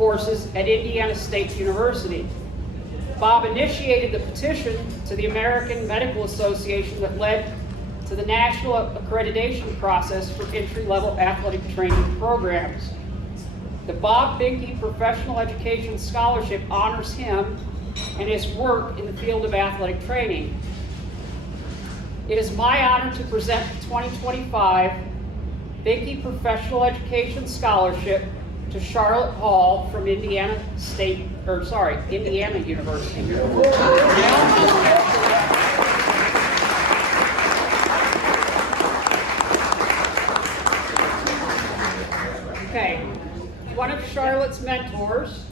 courses at Indiana State University. Bob initiated the petition to the American Medical Association that led to the national accreditation process for entry-level athletic training programs. The Bob Behnke Professional Education Scholarship honors him and his work in the field of athletic training. It is my honor to present the 2025 Behnke Professional Education Scholarship to Charlotte Hall from Indiana University. Okay, one of Charlotte's mentors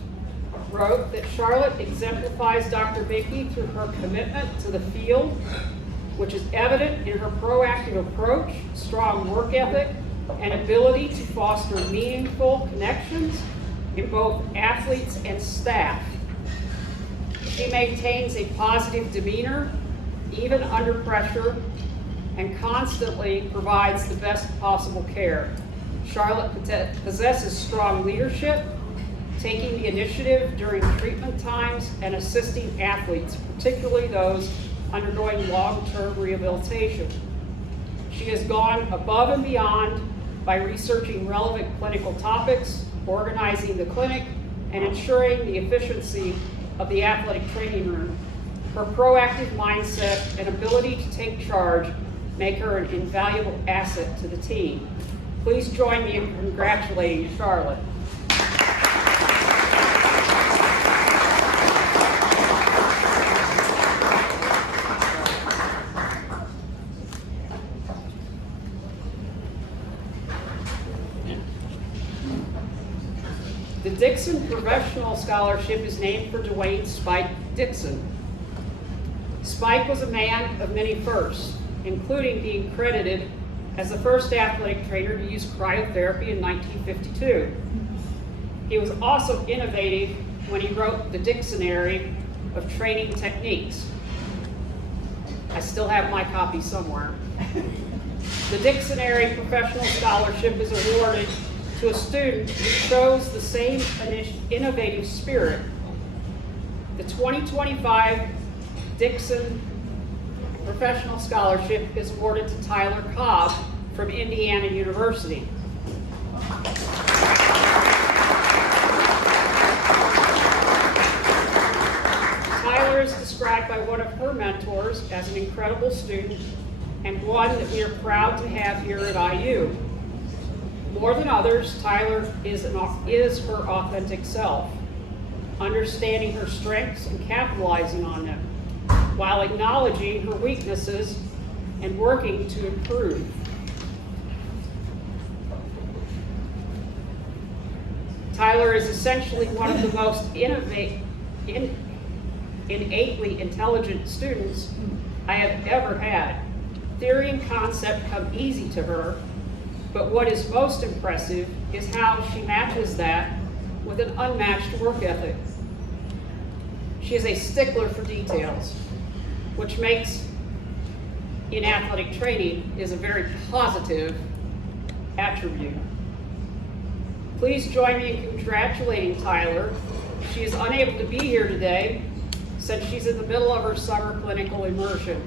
wrote that Charlotte exemplifies Dr. Behnke through her commitment to the field, which is evident in her proactive approach, strong work ethic, and ability to foster meaningful connections in both athletes and staff. She maintains a positive demeanor, even under pressure, and constantly provides the best possible care. Charlotte possesses strong leadership, taking the initiative during treatment times and assisting athletes, particularly those undergoing long-term rehabilitation. She has gone above and beyond by researching relevant clinical topics, organizing the clinic, and ensuring the efficiency of the athletic training room. Her proactive mindset and ability to take charge make her an invaluable asset to the team. Please join me in congratulating Charlotte. The Dixon Professional Scholarship is named for Dwayne Spike Dixon. Spike was a man of many firsts, including being credited as the first athletic trainer to use cryotherapy in 1952. He was also innovative when he wrote the Dictionary of Training Techniques. I still have my copy somewhere. The Dictionary Professional Scholarship is awarded to a student who shows the same innovative spirit. The 2025 Dixon Professional Scholarship is awarded to Tyler Cobb from Indiana University. Tyler is described by one of her mentors as an incredible student and one that we are proud to have here at IU. More than others, Tyler is her authentic self, understanding her strengths and capitalizing on them, while acknowledging her weaknesses and working to improve. Tyler is essentially one of the most innately intelligent students I have ever had. Theory and concept come easy to her, but what is most impressive is how she matches that with an unmatched work ethic. She is a stickler for details, which makes in athletic training is a very positive attribute. Please join me in congratulating Tyler. She is unable to be here today since she's in the middle of her summer clinical immersion.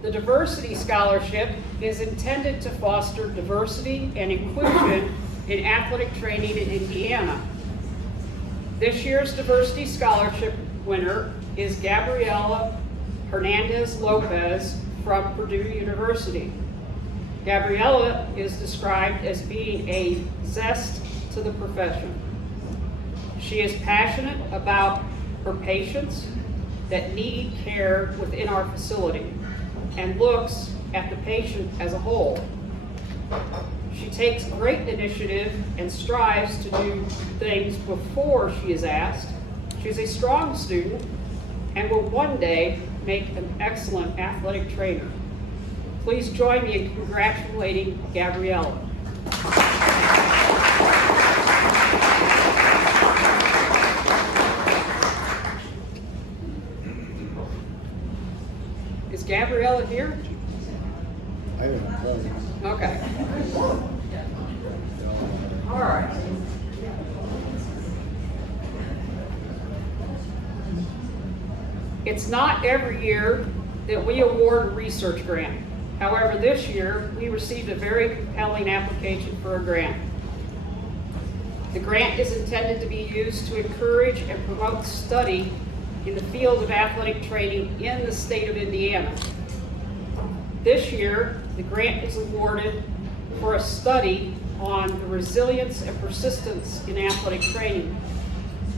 The Diversity Scholarship is intended to foster diversity and inclusion in athletic training in Indiana. This year's Diversity Scholarship winner is Gabriela Hernandez-Lopez from Purdue University. Gabriela is described as being a zest to the profession. She is passionate about her patients that need care within our facility and looks at the patient as a whole. She takes great initiative and strives to do things before she is asked. She's a strong student and will one day make an excellent athletic trainer. Please join me in congratulating Gabriela. Is Gabriela here? I don't know. Okay. All right. It's not every year that we award a research grant. However, this year, we received a very compelling application for a grant. The grant is intended to be used to encourage and promote study in the field of athletic training in the state of Indiana. This year, the grant is awarded for a study on the resilience and persistence in athletic training.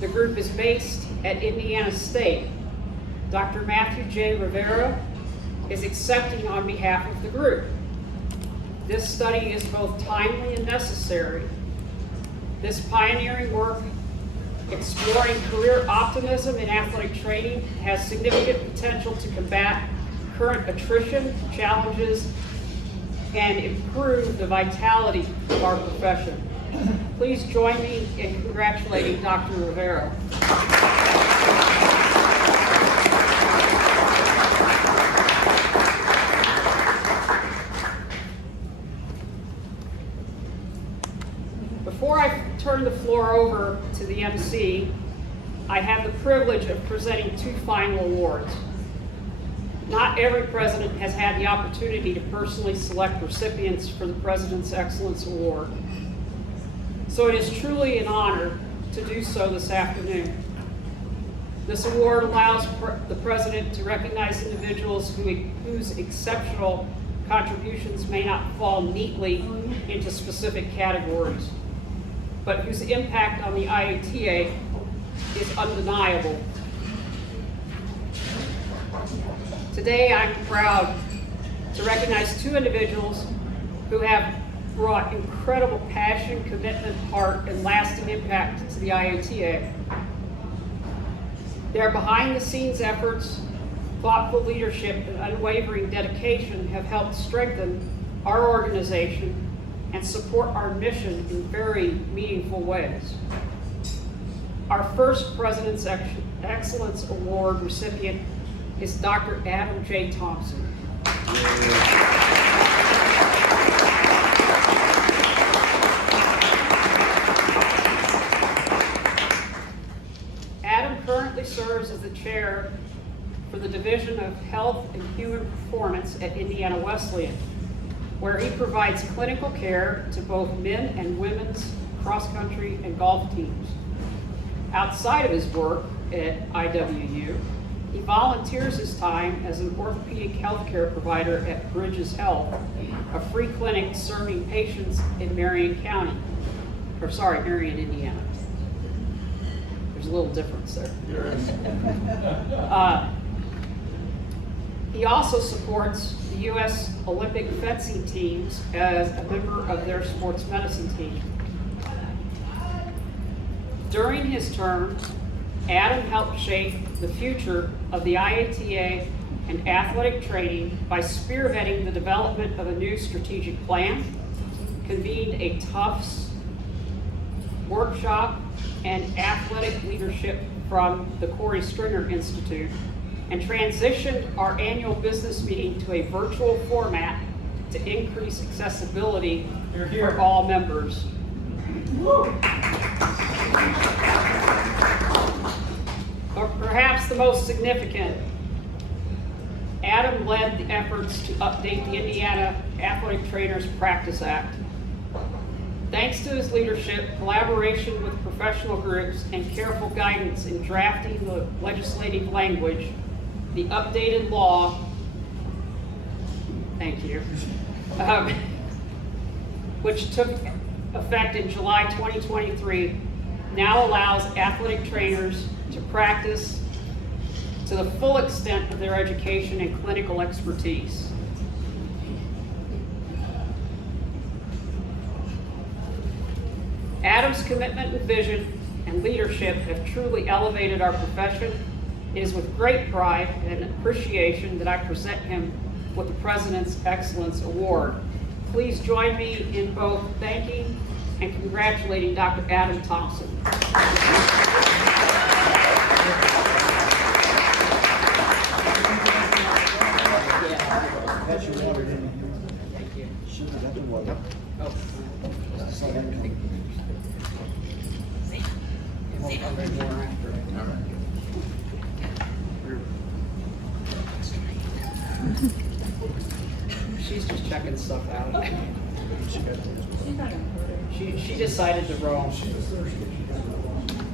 The group is based at Indiana State. Dr. Matthew J. Rivera is accepting on behalf of the group. This study is both timely and necessary. This pioneering work exploring career optimism in athletic training has significant potential to combat current attrition challenges and improve the vitality of our profession. Please join me in congratulating Dr. Rivera. Before I turn the floor over to the MC, I have the privilege of presenting two final awards. Not every president has had the opportunity to personally select recipients for the President's Excellence Award. So it is truly an honor to do so this afternoon. This award allows the President to recognize individuals whose exceptional contributions may not fall neatly into specific categories, but whose impact on the IATA is undeniable. Today, I'm proud to recognize two individuals who have brought incredible passion, commitment, heart, and lasting impact to the IATA. Their behind-the-scenes efforts, thoughtful leadership, and unwavering dedication have helped strengthen our organization and support our mission in very meaningful ways. Our first President's Excellence Award recipient is Dr. Adam J. Thompson. Adam currently serves as the chair for the Division of Health and Human Performance at Indiana Wesleyan, where he provides clinical care to both men and women's cross-country and golf teams. Outside of his work at IWU, he volunteers his time as an orthopedic healthcare provider at Bridges Health, a free clinic serving patients in Marion, Indiana. There's a little difference there. He also supports the U.S. Olympic fencing teams as a member of their sports medicine team. During his term, Adam helped shape the future of the IATA and athletic training by spearheading the development of a new strategic plan, convened a Tufts workshop and athletic leadership from the Corey Stringer Institute, and transitioned our annual business meeting to a virtual format to increase accessibility for all members. Or perhaps the most significant, Adam led the efforts to update the Indiana Athletic Trainers Practice Act. Thanks to his leadership, collaboration with professional groups, and careful guidance in drafting the legislative language, the updated law, thank you, which took effect in July 2023, now allows athletic trainers to practice to the full extent of their education and clinical expertise. Adam's commitment and vision and leadership have truly elevated our profession. It is with great pride and appreciation that I present him with the President's Excellence Award. Please join me in both thanking and congratulating Dr. Adam Thompson. She's just checking stuff out. She decided to roam.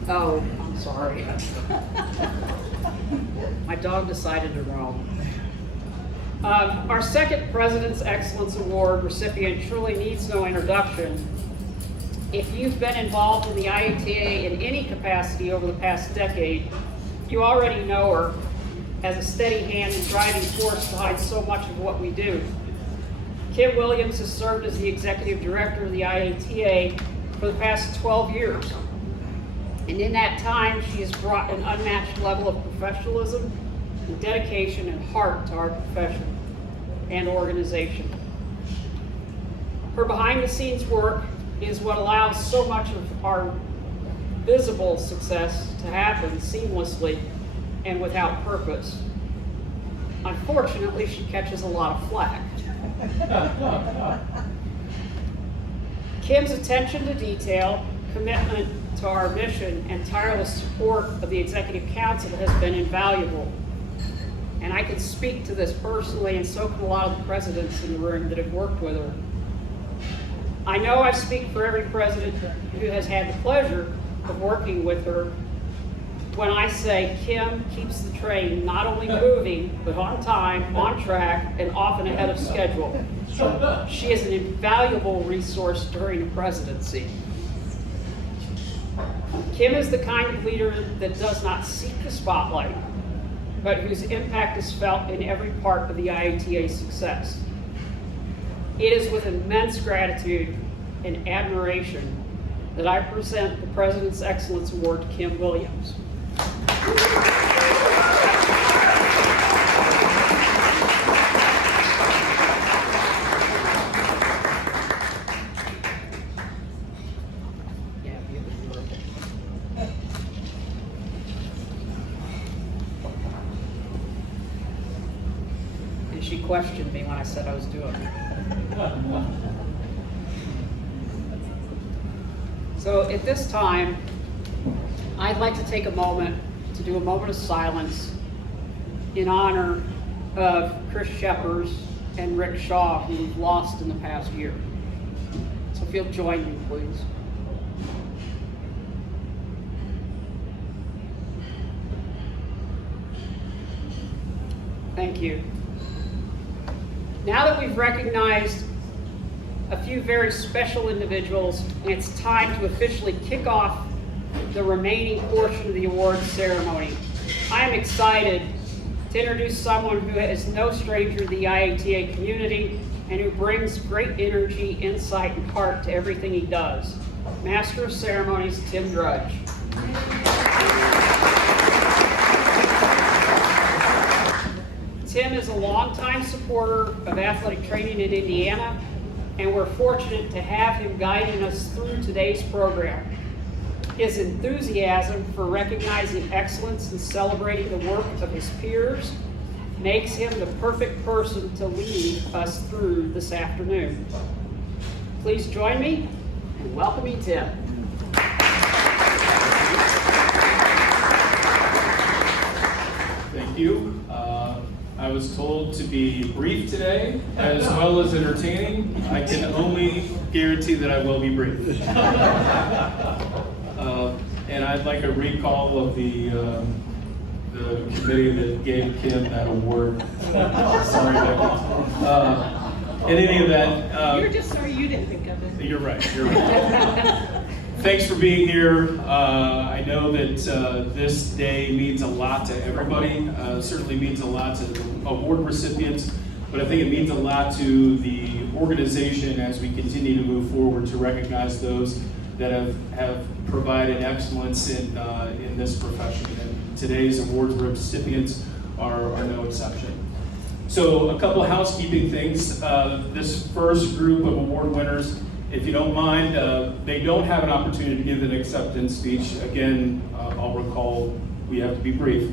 Oh, I'm sorry. My dog decided to roam. Our second President's Excellence Award recipient truly needs no introduction. If you've been involved in the IATA in any capacity over the past decade, you already know her as a steady hand and driving force behind so much of what we do. Kim Williams has served as the Executive Director of the IATA for the past 12 years. And in that time, she has brought an unmatched level of professionalism and dedication and heart to our profession and organization. Her behind-the-scenes work is what allows so much of our visible success to happen seamlessly and without purpose. Unfortunately, she catches a lot of flack. Kim's attention to detail, commitment to our mission, and tireless support of the Executive Council has been invaluable. And I can speak to this personally, and so can a lot of the presidents in the room that have worked with her. I know I speak for every president who has had the pleasure of working with her when I say Kim keeps the train not only moving, but on time, on track, and often ahead of schedule. She is an invaluable resource during a presidency. Kim is the kind of leader that does not seek the spotlight, but whose impact is felt in every part of the IATA's success. It is with immense gratitude and admiration that I present the President's Excellence Award to Kim Williams. And she questioned me when I said I was doing it. So at this time, I'd like to take a moment to do a moment of silence in honor of Chris Shepers and Rick Shaw, who we've lost in the past year. So if you'll join me, please. Thank you. Now that we've recognized a few very special individuals, it's time to officially kick off the remaining portion of the awards ceremony. I'm excited to introduce someone who is no stranger to the IATA community and who brings great energy, insight, and heart to everything he does. Master of Ceremonies, Tim Drudge. Tim is a longtime supporter of athletic training in Indiana, and we're fortunate to have him guiding us through today's program. His enthusiasm for recognizing excellence and celebrating the work of his peers makes him the perfect person to lead us through this afternoon. Please join me in welcoming Tim. Thank you. I was told to be brief today, as well as entertaining. I can only guarantee that I will be brief. And I'd like a recall of the committee that gave Kim that award. Sorry, Becky. In any event, you're just sorry you didn't think of it. You're right. You're right. Thanks for being here. I know that this day means a lot to everybody. Certainly means a lot to the award recipients, but I think it means a lot to the organization as we continue to move forward to recognize those that have provided excellence in this profession. And today's awards recipients are no exception. So a couple of housekeeping things. This first group of award winners, if you don't mind, they don't have an opportunity to give an acceptance speech. Again, I'll recall we have to be brief.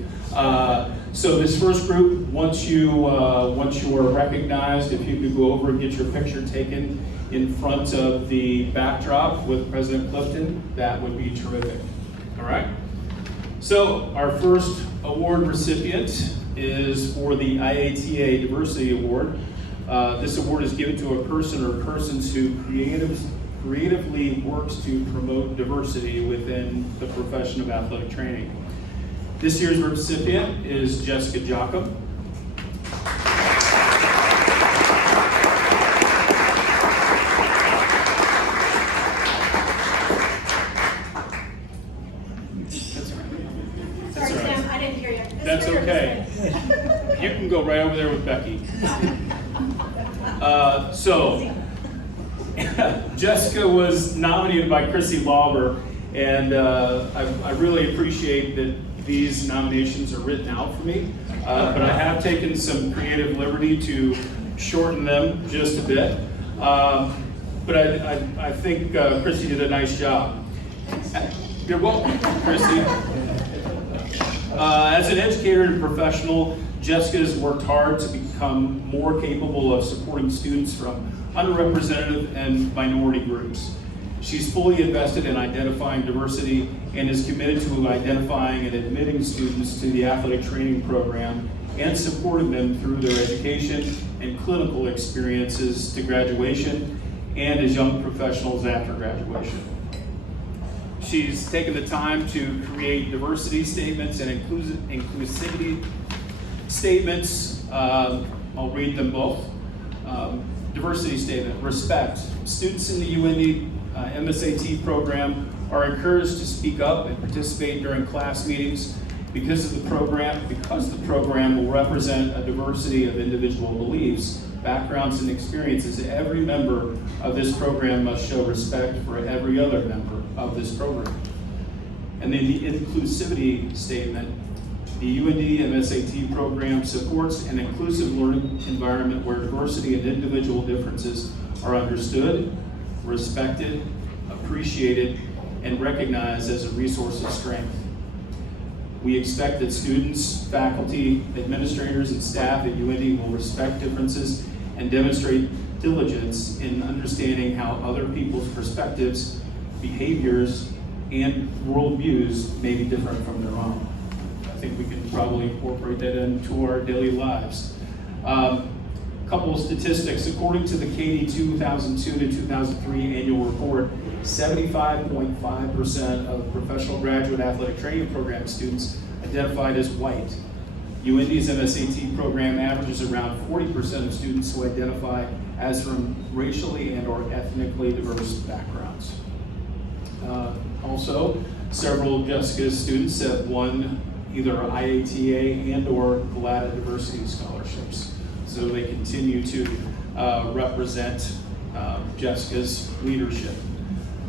So this first group, once you are recognized, if you could go over and get your picture taken in front of the backdrop with President Clifton, that would be terrific. All right? So our first award recipient is for the IATA Diversity Award This award is given to a person or persons who creatively works to promote diversity within the profession of athletic training. This year's recipient is Jessica Jochum. Sorry, Sam, I didn't hear you. That's okay. You can go right over there with Becky. Jessica was nominated by Chrissy Lauber, and I really appreciate that these nominations are written out for me, but I have taken some creative liberty to shorten them just a bit. But I think Chrissy did a nice job. You're welcome, Chrissy. As an educator and professional, Jessica has worked hard to become more capable of supporting students from underrepresented and minority groups. She's fully invested in identifying diversity and is committed to identifying and admitting students to the athletic training program and supporting them through their education and clinical experiences to graduation and as young professionals after graduation. She's taken the time to create diversity statements and inclusivity statements. I'll read them both. Diversity statement: respect. Students in the UND MSAT program are encouraged to speak up and participate during class meetings because the program will represent a diversity of individual beliefs, backgrounds, and experiences. Every member of this program must show respect for every other member of this program. And then the inclusivity statement: the UND MSAT program supports an inclusive learning environment where diversity and individual differences are understood, respected, appreciated, and recognized as a resource of strength. We expect that students, faculty, administrators, and staff at UND will respect differences and demonstrate diligence in understanding how other people's perspectives, behaviors, and worldviews may be different from their own. I think we can probably incorporate that into our daily lives. Couple of statistics. According to the KD 2002 to 2003 annual report, 75.5% of professional graduate athletic training program students identified as white. UND's MSAT program averages around 40% of students who identify as from racially and or ethnically diverse backgrounds. Also, several of Jessica's students have won either IATA and or GLADA diversity scholarships. So they continue to represent Jessica's leadership.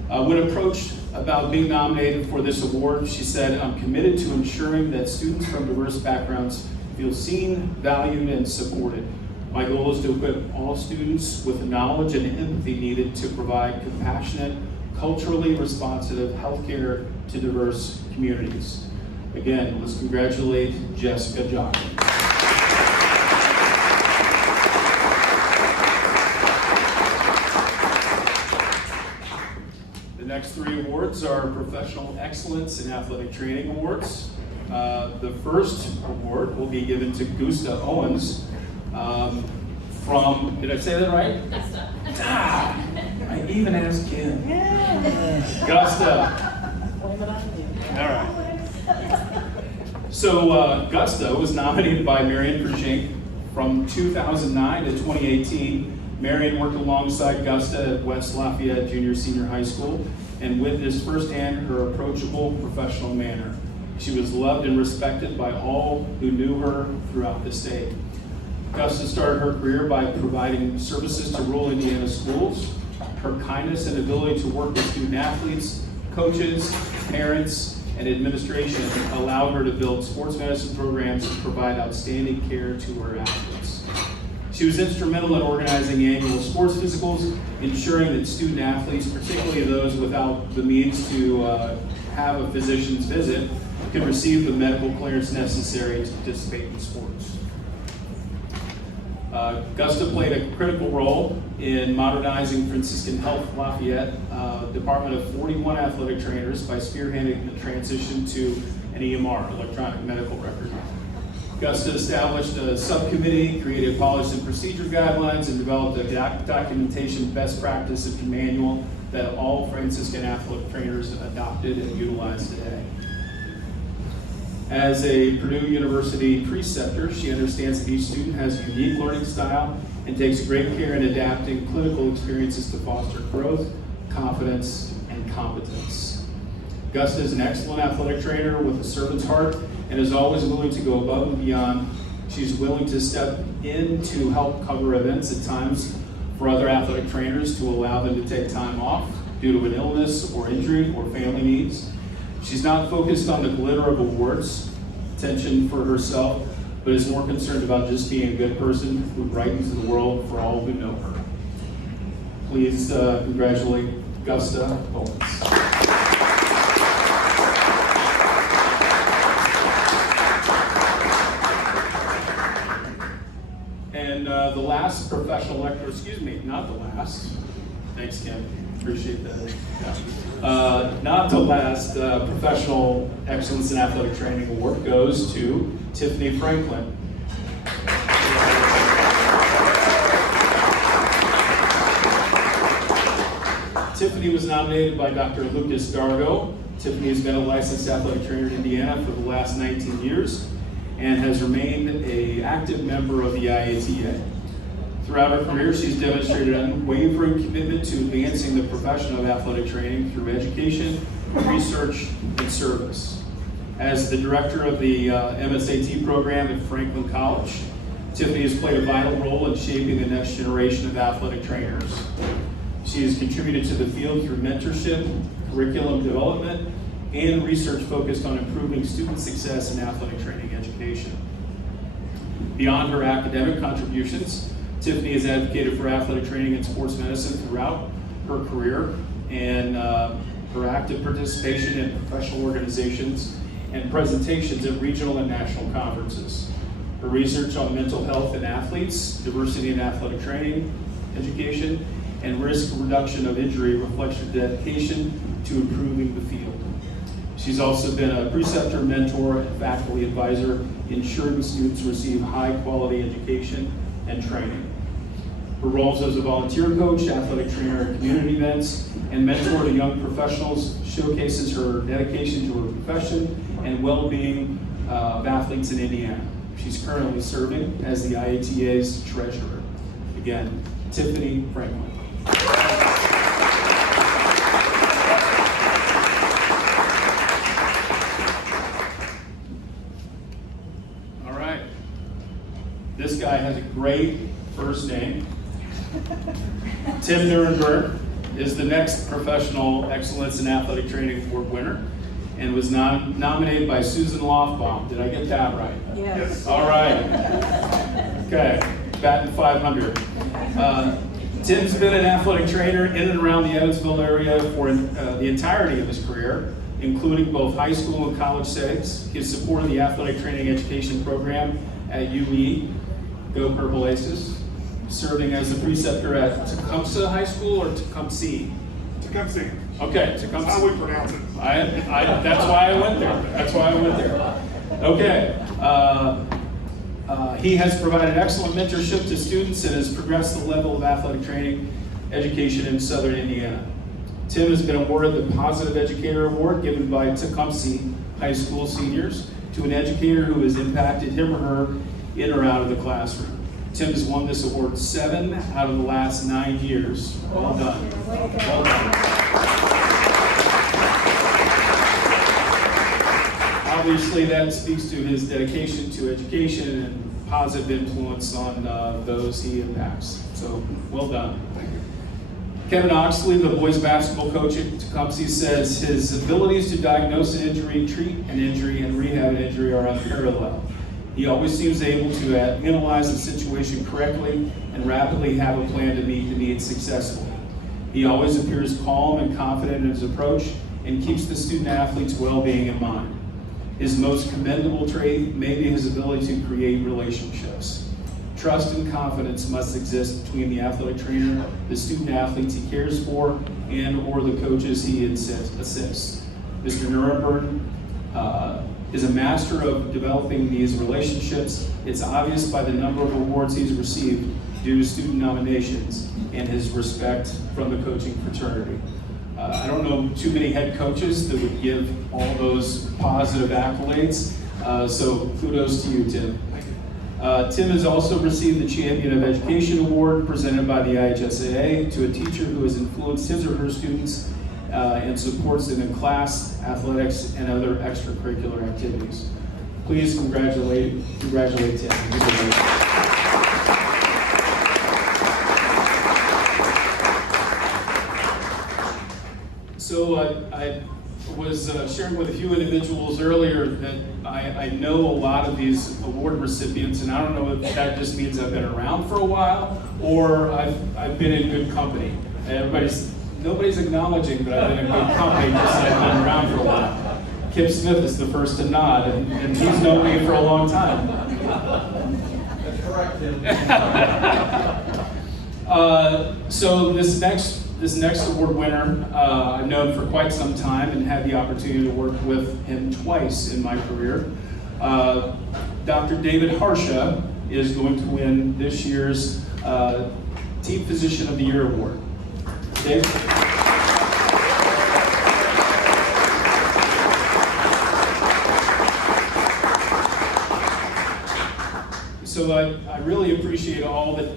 When approached about being nominated for this award, she said, "I'm committed to ensuring that students from diverse backgrounds feel seen, valued, and supported. My goal is to equip all students with the knowledge and empathy needed to provide compassionate, culturally responsive healthcare to diverse communities." Again, let's congratulate Jessica Jochum. The next three awards are Professional Excellence in Athletic Training Awards. The first award will be given to Gusta Owens from, did I say that right? Gusta. I even asked Kim. Gusta. All right. So Gusta was nominated by Marianne Goshorn from 2009 to 2018. Marianne worked alongside Gusta at West Lafayette Junior Senior High School and witnessed firsthand her approachable professional manner. She was loved and respected by all who knew her throughout the state. Gusta started her career by providing services to rural Indiana schools. Her kindness and ability to work with student athletes, coaches, parents, and administration allowed her to build sports medicine programs and provide outstanding care to her athletes. She was instrumental in organizing annual sports physicals, ensuring that student athletes, particularly those without the means to have a physician's visit, could receive the medical clearance necessary to participate in sports. Gusta played a critical role in modernizing Franciscan Health Lafayette Department of 41 athletic trainers by spearheading the transition to an EMR, electronic medical record. Gusta established a subcommittee, created policy and procedure guidelines, and developed a documentation best practice manual that all Franciscan athletic trainers have adopted and utilize today. As a Purdue University preceptor, she understands that each student has a unique learning style and takes great care in adapting clinical experiences to foster growth, confidence, and competence. Gusta is an excellent athletic trainer with a servant's heart and is always willing to go above and beyond. She's willing to step in to help cover events at times for other athletic trainers to allow them to take time off due to an illness or injury or family needs. She's not focused on the glitter of awards, attention for herself, but is more concerned about just being a good person who brightens the world for all who know her. Please congratulate Gusta Owens. And the last professional lecturer, not the last. Thanks, Kim. Appreciate that. Yeah. Not the last Professional Excellence in Athletic Training Award goes to Tiffany Franklin. Tiffany was nominated by Dr. Lucas Dargo. Tiffany has been a licensed athletic trainer in Indiana for the last 19 years and has remained an active member of the IATA. Throughout her career, she's demonstrated an unwavering commitment to advancing the profession of athletic training through education, research, and service. As the director of the MSAT program at Franklin College, Tiffany has played a vital role in shaping the next generation of athletic trainers. She has contributed to the field through mentorship, curriculum development, and research focused on improving student success in athletic training education. Beyond her academic contributions, Tiffany has advocated for athletic training and sports medicine throughout her career, and her active participation in professional organizations and presentations at regional and national conferences. Her research on mental health in athletes, diversity in athletic training, education, and risk reduction of injury reflects her dedication to improving the field. She's also been a preceptor, mentor, and faculty advisor, ensuring students receive high-quality education and training. Her roles as a volunteer coach, athletic trainer at community events, and mentor to young professionals showcases her dedication to her profession and well-being of athletes in Indiana. She's currently serving as the IATA's treasurer. Again, Tiffany Franklin. All right. This guy has a great first name. Tim Nurrenbern is the next Professional Excellence in Athletic Training Award winner and was nominated by Susan Lofbaum. Did I get that right? Yes. All right. Okay, batting 500. Tim's been an athletic trainer in and around the Evansville area for the entirety of his career, including both high school and college settings. He has supported the athletic training education program at UE, Go Purple Aces, serving as a preceptor at Tecumseh High School or Tecumseh? Tecumseh. Okay, Tecumseh. That's how we pronounce it. That's why I went there. Okay. He has provided excellent mentorship to students and has progressed the level of athletic training education in Southern Indiana. Tim has been awarded the Positive Educator Award given by Tecumseh High School seniors to an educator who has impacted him or her in or out of the classroom. Tim has won this award 7 out of the last 9 years. Well done. Well done. Obviously, that speaks to his dedication to education and positive influence on those he impacts. So, well done. Kevin Oxley, the boys basketball coach at Tecumseh, says his abilities to diagnose an injury, treat an injury, and rehab an injury are unparalleled. He always seems able to analyze the situation correctly and rapidly have a plan to meet the needs successfully. He always appears calm and confident in his approach and keeps the student athlete's well-being in mind. His most commendable trait may be his ability to create relationships. Trust and confidence must exist between the athletic trainer, the student athletes he cares for, and or the coaches he assists. Mr. Nurrenbern is a master of developing these relationships. It's obvious by the number of awards he's received due to student nominations and his respect from the coaching fraternity. I don't know too many head coaches that would give all those positive accolades, so kudos to you, Tim. Tim has also received the Champion of Education Award presented by the IATA to a teacher who has influenced his or her students and supports them in class, athletics, and other extracurricular activities. Please congratulate Tim. So I was sharing with a few individuals earlier that I know a lot of these award recipients, and I don't know if that just means I've been around for a while or I've been in good company. Nobody's acknowledging that I've been in good company just that I've been around for a while. Kip Smith is the first to nod, and he's known me for a long time. That's correct, Tim. So this next award winner, I've known for quite some time and had the opportunity to work with him twice in my career. Dr. David Harsha is going to win this year's Team Physician of the Year award. Dave? So I really appreciate all that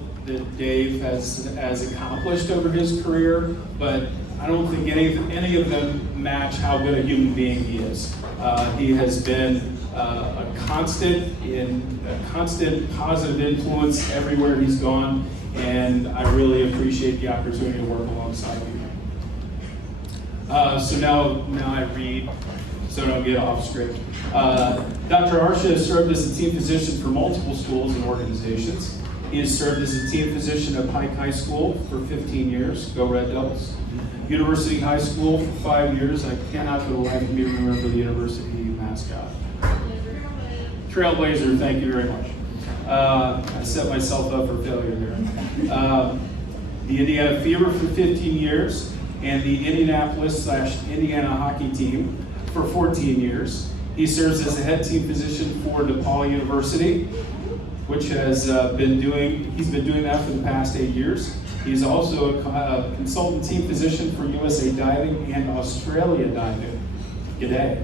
Dave has accomplished over his career, but I don't think any of them match how good a human being he is. He has been a constant positive influence everywhere he's gone, and I really appreciate the opportunity to work alongside you. So now I read, so I don't get off script. Dr. Harsha has served as a team physician for multiple schools and organizations. He has served as a team physician at Pike High School for 15 years, go Red Devils. University High School for 5 years. I cannot for the life of me remember the university mascot. Trailblazer, thank you very much. I set myself up for failure there. The Indiana Fever for 15 years, and the Indianapolis/Indiana hockey team for 14 years. He serves as the head team physician for DePaul University, which he's been doing that for the past 8 years. He's also a consultant team physician for USA Diving and Australia Diving. G'day.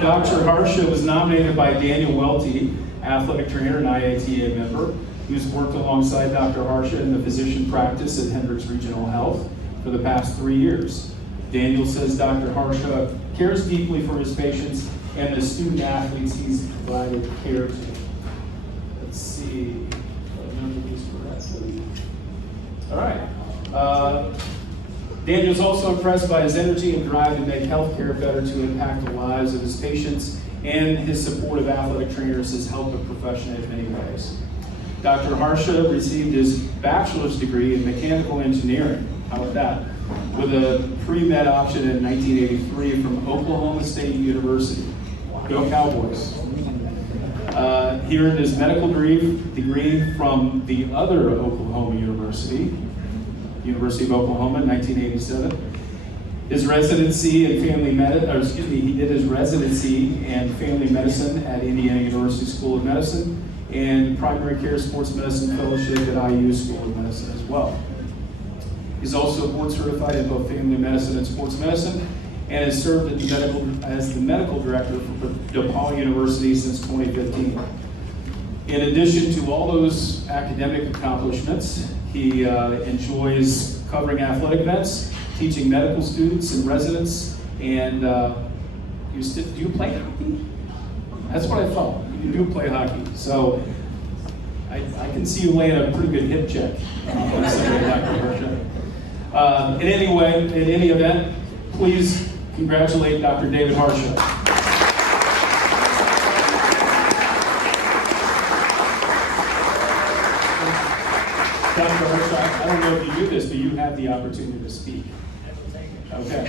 Dr. Harsha was nominated by Daniel Welty, athletic trainer and IATA member. He's worked alongside Dr. Harsha in the physician practice at Hendricks Regional Health for the past 3 years. Daniel says Dr. Harsha cares deeply for his patients and the student athletes he's provided care to. Let's see. All right. Daniel's also impressed by his energy and drive to make healthcare better to impact the lives of his patients, and his support of athletic trainers has helped the profession in many ways. Dr. Harsha received his bachelor's degree in mechanical engineering. How about that? With a pre-med option in 1983 from Oklahoma State University. Go Cowboys. He earned his medical degree from the other Oklahoma University, University of Oklahoma, in 1987. His residency in he did his residency in family medicine at Indiana University School of Medicine and primary care sports medicine fellowship at IU School of Medicine as well. He's also board certified in both family medicine and sports medicine, and has served as the medical director for DePaul University since 2015. In addition to all those academic accomplishments, he enjoys covering athletic events, teaching medical students and residents, and do you play hockey? That's what I thought. You do play hockey. So I can see you laying a pretty good hip check on somebody like Harsha. In any event, please congratulate Dr. David Harsha. Dr. Harsha, I don't know if you do this, but you have the opportunity to speak. Okay.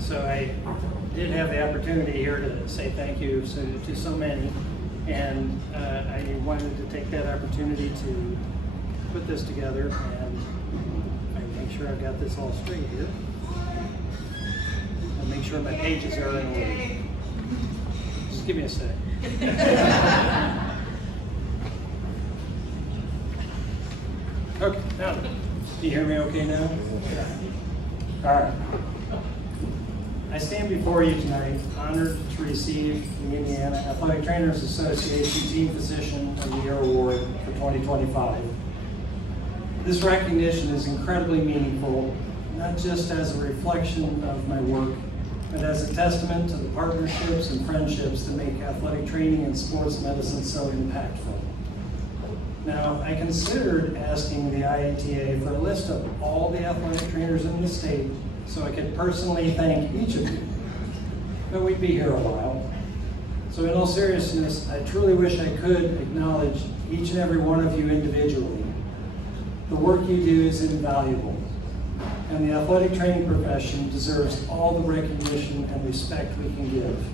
So I did have the opportunity here to say thank you to so many. And I wanted to take that opportunity to put this together, and I make sure I've got this all straight here. And make sure my pages are in order. Just give me a sec. Okay, now, do you hear me okay now? All right. I stand before you tonight honored to receive the Indiana Athletic Trainers Association Team Physician of the Year Award for 2025. This recognition is incredibly meaningful, not just as a reflection of my work, but as a testament to the partnerships and friendships that make athletic training and sports medicine so impactful. Now, I considered asking the IATA for a list of all the athletic trainers in the state so I could personally thank each of you, but we'd be here a while. So in all seriousness, I truly wish I could acknowledge each and every one of you individually. The work you do is invaluable, and the athletic training profession deserves all the recognition and respect we can give.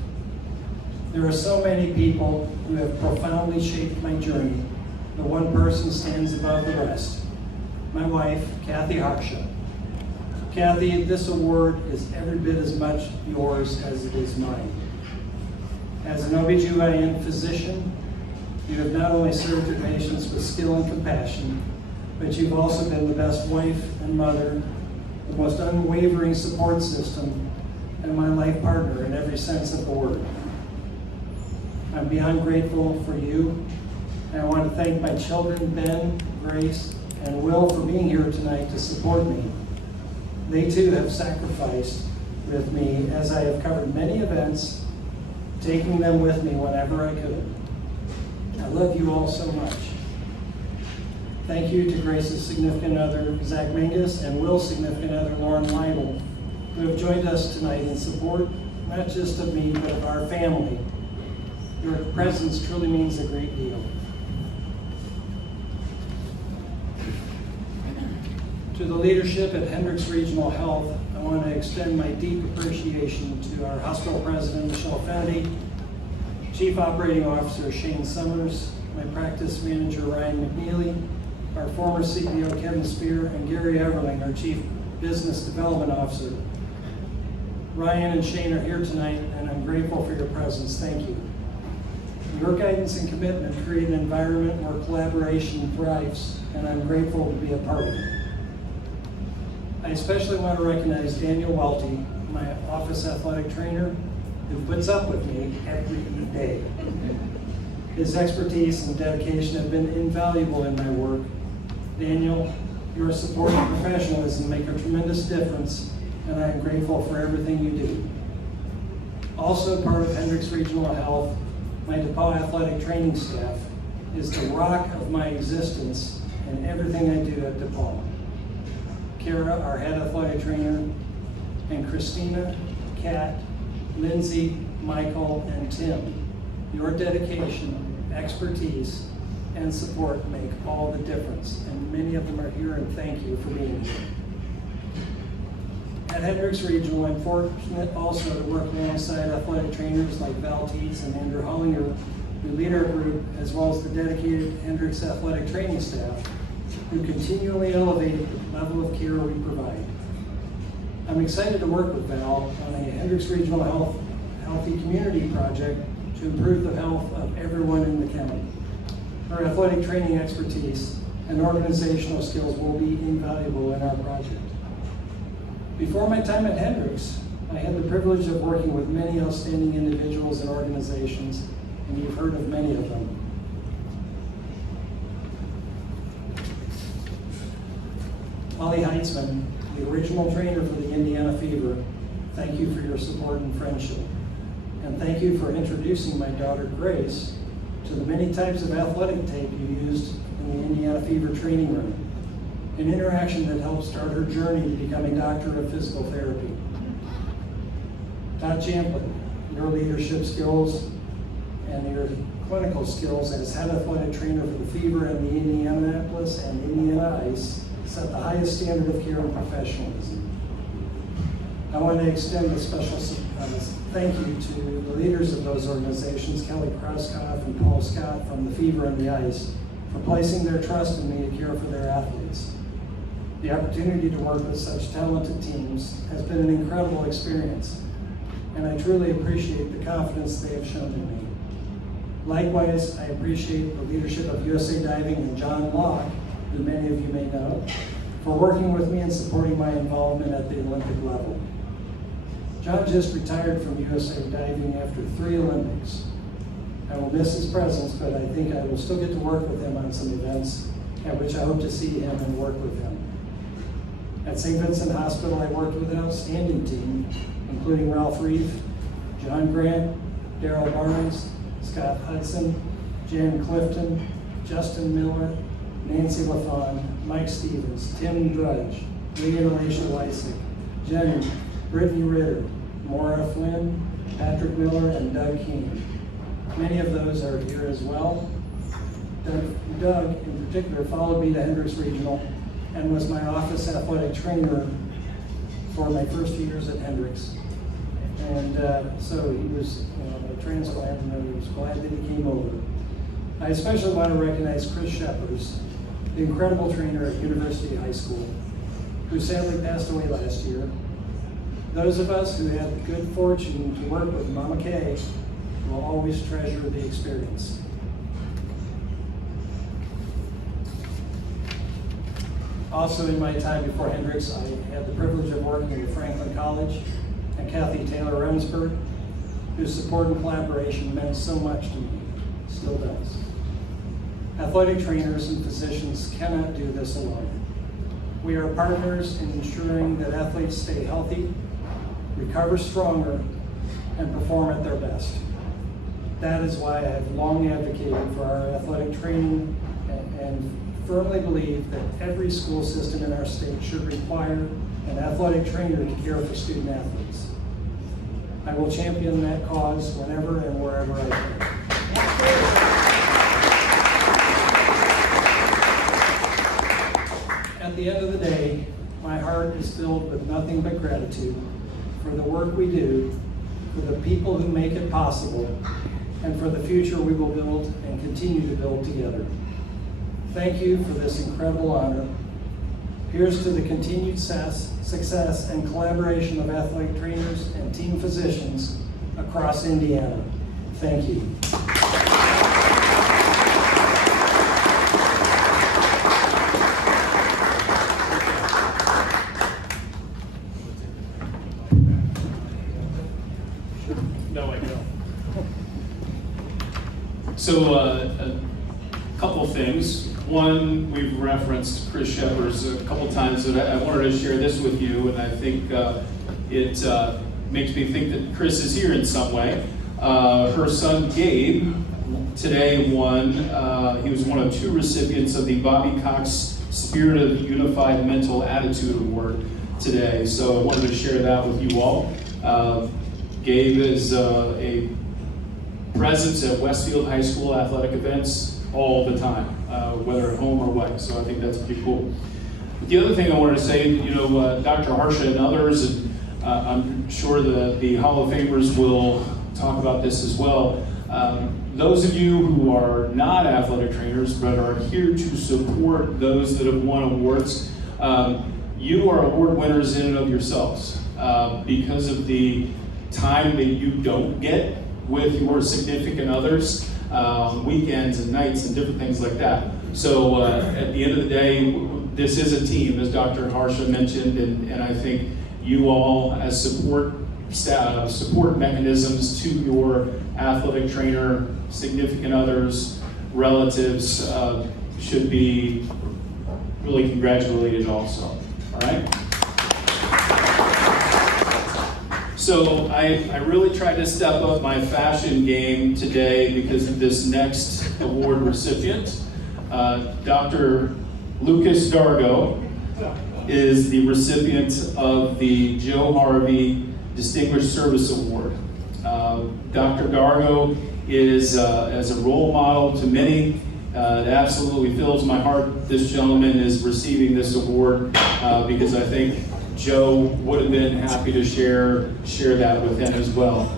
There are so many people who have profoundly shaped my journey. The one person stands above the rest. My wife, Kathy Harsha. Kathy, this award is every bit as much yours as it is mine. As an OBGYN physician, you have not only served your patients with skill and compassion, but you've also been the best wife and mother, the most unwavering support system, and my life partner in every sense of the word. I'm beyond grateful for you, and I want to thank my children, Ben, Grace, and Will, for being here tonight to support me. They too have sacrificed with me as I have covered many events, taking them with me whenever I could. I love you all so much. Thank you to Grace's significant other, Zach Mingus, and Will's significant other, Lauren Lytle, who have joined us tonight in support, not just of me, but of our family. Your presence truly means a great deal. To the leadership at Hendricks Regional Health, I want to extend my deep appreciation to our hospital president, Michelle Fennedy, Chief Operating Officer Shane Summers, my practice manager, Ryan McNeely, our former CEO, Kevin Spear, and Gary Everling, our Chief Business Development Officer. Ryan and Shane are here tonight, and I'm grateful for your presence. Thank you. Your guidance and commitment create an environment where collaboration thrives, and I'm grateful to be a part of it. I especially want to recognize Daniel Welty, my office athletic trainer, who puts up with me every day. His expertise and dedication have been invaluable in my work. Daniel, your support and professionalism make a tremendous difference, and I am grateful for everything you do. Also part of Hendricks Regional Health, my DePaul athletic training staff is the rock of my existence in everything I do at DePaul. Kara, our head athletic trainer, and Christina, Kat, Lindsay, Michael, and Tim. Your dedication, expertise, and support make all the difference, and many of them are here, and thank you for being here. At Hendricks Regional, I'm fortunate also to work alongside athletic trainers like Val Teets and Andrew Hollinger, who lead our group, as well as the dedicated Hendricks athletic training staff, who continually elevate the level of care we provide. I'm excited to work with Val on a Hendricks Regional Healthy Community project to improve the health of everyone in the county. Her athletic training expertise and organizational skills will be invaluable in our project. Before my time at Hendricks, I had the privilege of working with many outstanding individuals and organizations, and you've heard of many of them. Holly Heitzman, the original trainer for the Indiana Fever, thank you for your support and friendship. And thank you for introducing my daughter Grace to the many types of athletic tape you used in the Indiana Fever training room, an interaction that helped start her journey to becoming Doctor of Physical Therapy. Todd Champlin, your leadership skills and your clinical skills as head athletic trainer for the Fever and the Indianapolis and Indiana Ice set the highest standard of care and professionalism. I want to extend a special Thank you to the leaders of those organizations, Kelly Kraskoff and Paul Scott from the Fever and the Ice, for placing their trust in me to care for their athletes. The opportunity to work with such talented teams has been an incredible experience, and I truly appreciate the confidence they have shown in me. Likewise, I appreciate the leadership of USA Diving and John Locke, who many of you may know, for working with me and supporting my involvement at the Olympic level. John just retired from USA Diving after 3 Olympics. I will miss his presence, but I think I will still get to work with him on some events at which I hope to see him and work with him. At St. Vincent Hospital, I worked with an outstanding team, including Ralph Reeve, John Grant, Daryl Barnes, Scott Hudson, Jan Clifton, Justin Miller, Nancy LaFawn, Mike Stevens, Tim Drudge, Lee and Alicia Lysick, Jenny, Brittany Ritter, Maura Flynn, Patrick Miller, and Doug Keene. Many of those are here as well. Doug, in particular, followed me to Hendricks Regional and was my office athletic trainer for my first few years at Hendricks. And so he was a transplant, and I was glad that he came over. I especially want to recognize Chris Shepers, the incredible trainer at University High School, who sadly passed away last year. Those of us who had the good fortune to work with Mama Kay will always treasure the experience. Also, in my time before Hendricks, I had the privilege of working with Franklin College and Kathy Taylor Remsburg, whose support and collaboration meant so much to me, still does. Athletic trainers and physicians cannot do this alone. We are partners in ensuring that athletes stay healthy, recover stronger, and perform at their best. That is why I have long advocated for our athletic training and firmly believe that every school system in our state should require an athletic trainer to care for student athletes. I will champion that cause whenever and wherever I can. At the end of the day, my heart is filled with nothing but gratitude for the work we do, for the people who make it possible, and for the future we will build and continue to build together. Thank you for this incredible honor. Here's to the continued success and collaboration of athletic trainers and team physicians across Indiana. Thank you. No, I don't. So, a couple things. One, we've referenced Chris Shepers a couple times, and I wanted to share this with you, and I think it makes me think that Chris is here in some way. Her son, Gabe, today won, he was one of 2 recipients of the Bobby Cox Spirit of Unified Mental Attitude Award today, so I wanted to share that with you all. Gabe is a presence at Westfield High School athletic events all the time, whether at home or away, so I think that's pretty cool. But the other thing I wanted to say, Dr. Harsha and others, and I'm sure the Hall of Famers will talk about this as well. Those of you who are not athletic trainers but are here to support those that have won awards, you are award winners in and of yourselves because of the time that you don't get with your significant others, weekends and nights and different things like that. So at the end of the day, this is a team, as Dr. Harsha mentioned, and I think you all as support mechanisms to your athletic trainer, significant others, relatives should be really congratulated also, all right? So I really tried to step up my fashion game today because of this next award recipient. Dr. Lucas Dargo is the recipient of the Joe Harvey Distinguished Service Award. Dr. Dargo is, as a role model to many, it absolutely fills my heart this gentleman is receiving this award because I think Joe would have been happy to share that with him as well.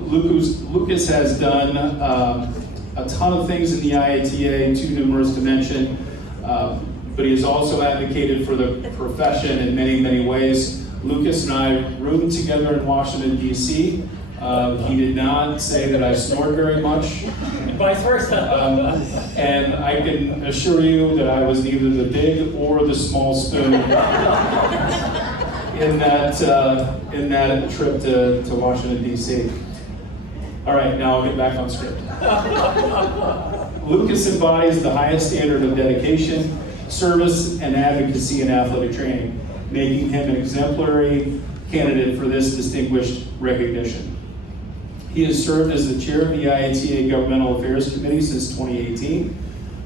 Lucas has done a ton of things in the IATA, too numerous to mention, but he has also advocated for the profession in many, many ways. Lucas and I roomed together in Washington, D.C. He did not say that I snored very much. And vice versa. And I can assure you that I was neither the big or the small spoon in that trip to Washington, D.C. All right, now I'll get back on script. Lucas embodies the highest standard of dedication, service, and advocacy in athletic training, making him an exemplary candidate for this distinguished recognition. He has served as the chair of the IATA Governmental Affairs Committee since 2018,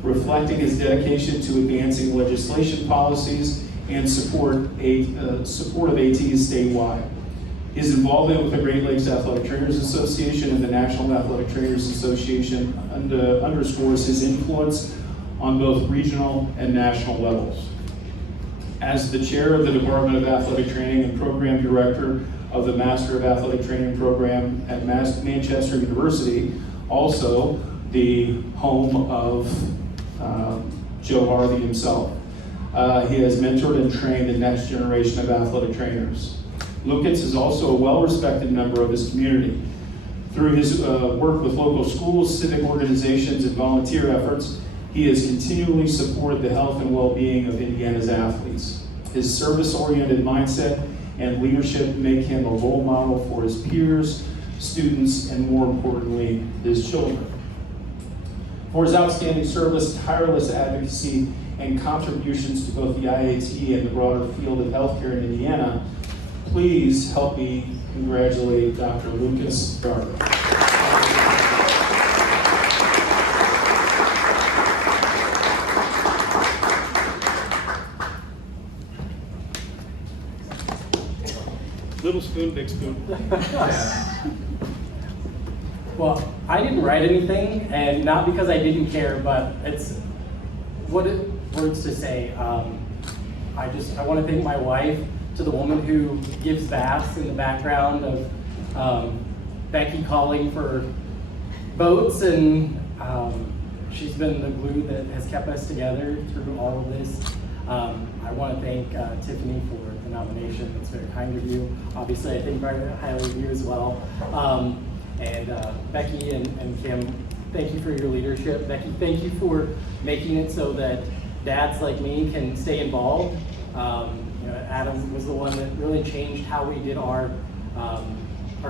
reflecting his dedication to advancing legislation policies and support of ATs statewide. His involvement with the Great Lakes Athletic Trainers Association and the National Athletic Trainers Association underscores his influence on both regional and national levels. As the chair of the Department of Athletic Training and program director of the Master of Athletic Training program at Manchester University, also the home of Joe Harvey himself. He has mentored and trained the next generation of athletic trainers. Lucas is also a well-respected member of his community. Through his work with local schools, civic organizations, and volunteer efforts, he has continually supported the health and well-being of Indiana's athletes. His service-oriented mindset and leadership make him a role model for his peers, students, and more importantly, his children. For his outstanding service, tireless advocacy, and contributions to both the IAT and the broader field of healthcare in Indiana, please help me congratulate Dr. Lucas Dargo. Little spoon, big spoon. Well, I didn't write anything, and not because I didn't care, but it's words to say. I want to thank my wife, to the woman who gives baths in the background of Behnke calling for votes, and she's been the glue that has kept us together through all of this. I want to thank Tiffany for the nomination. It's very kind of you. Obviously, I think very highly of you as well. And Becky and Kim, thank you for your leadership. Becky, thank you for making it so that dads like me can stay involved. Adam was the one that really changed how we did our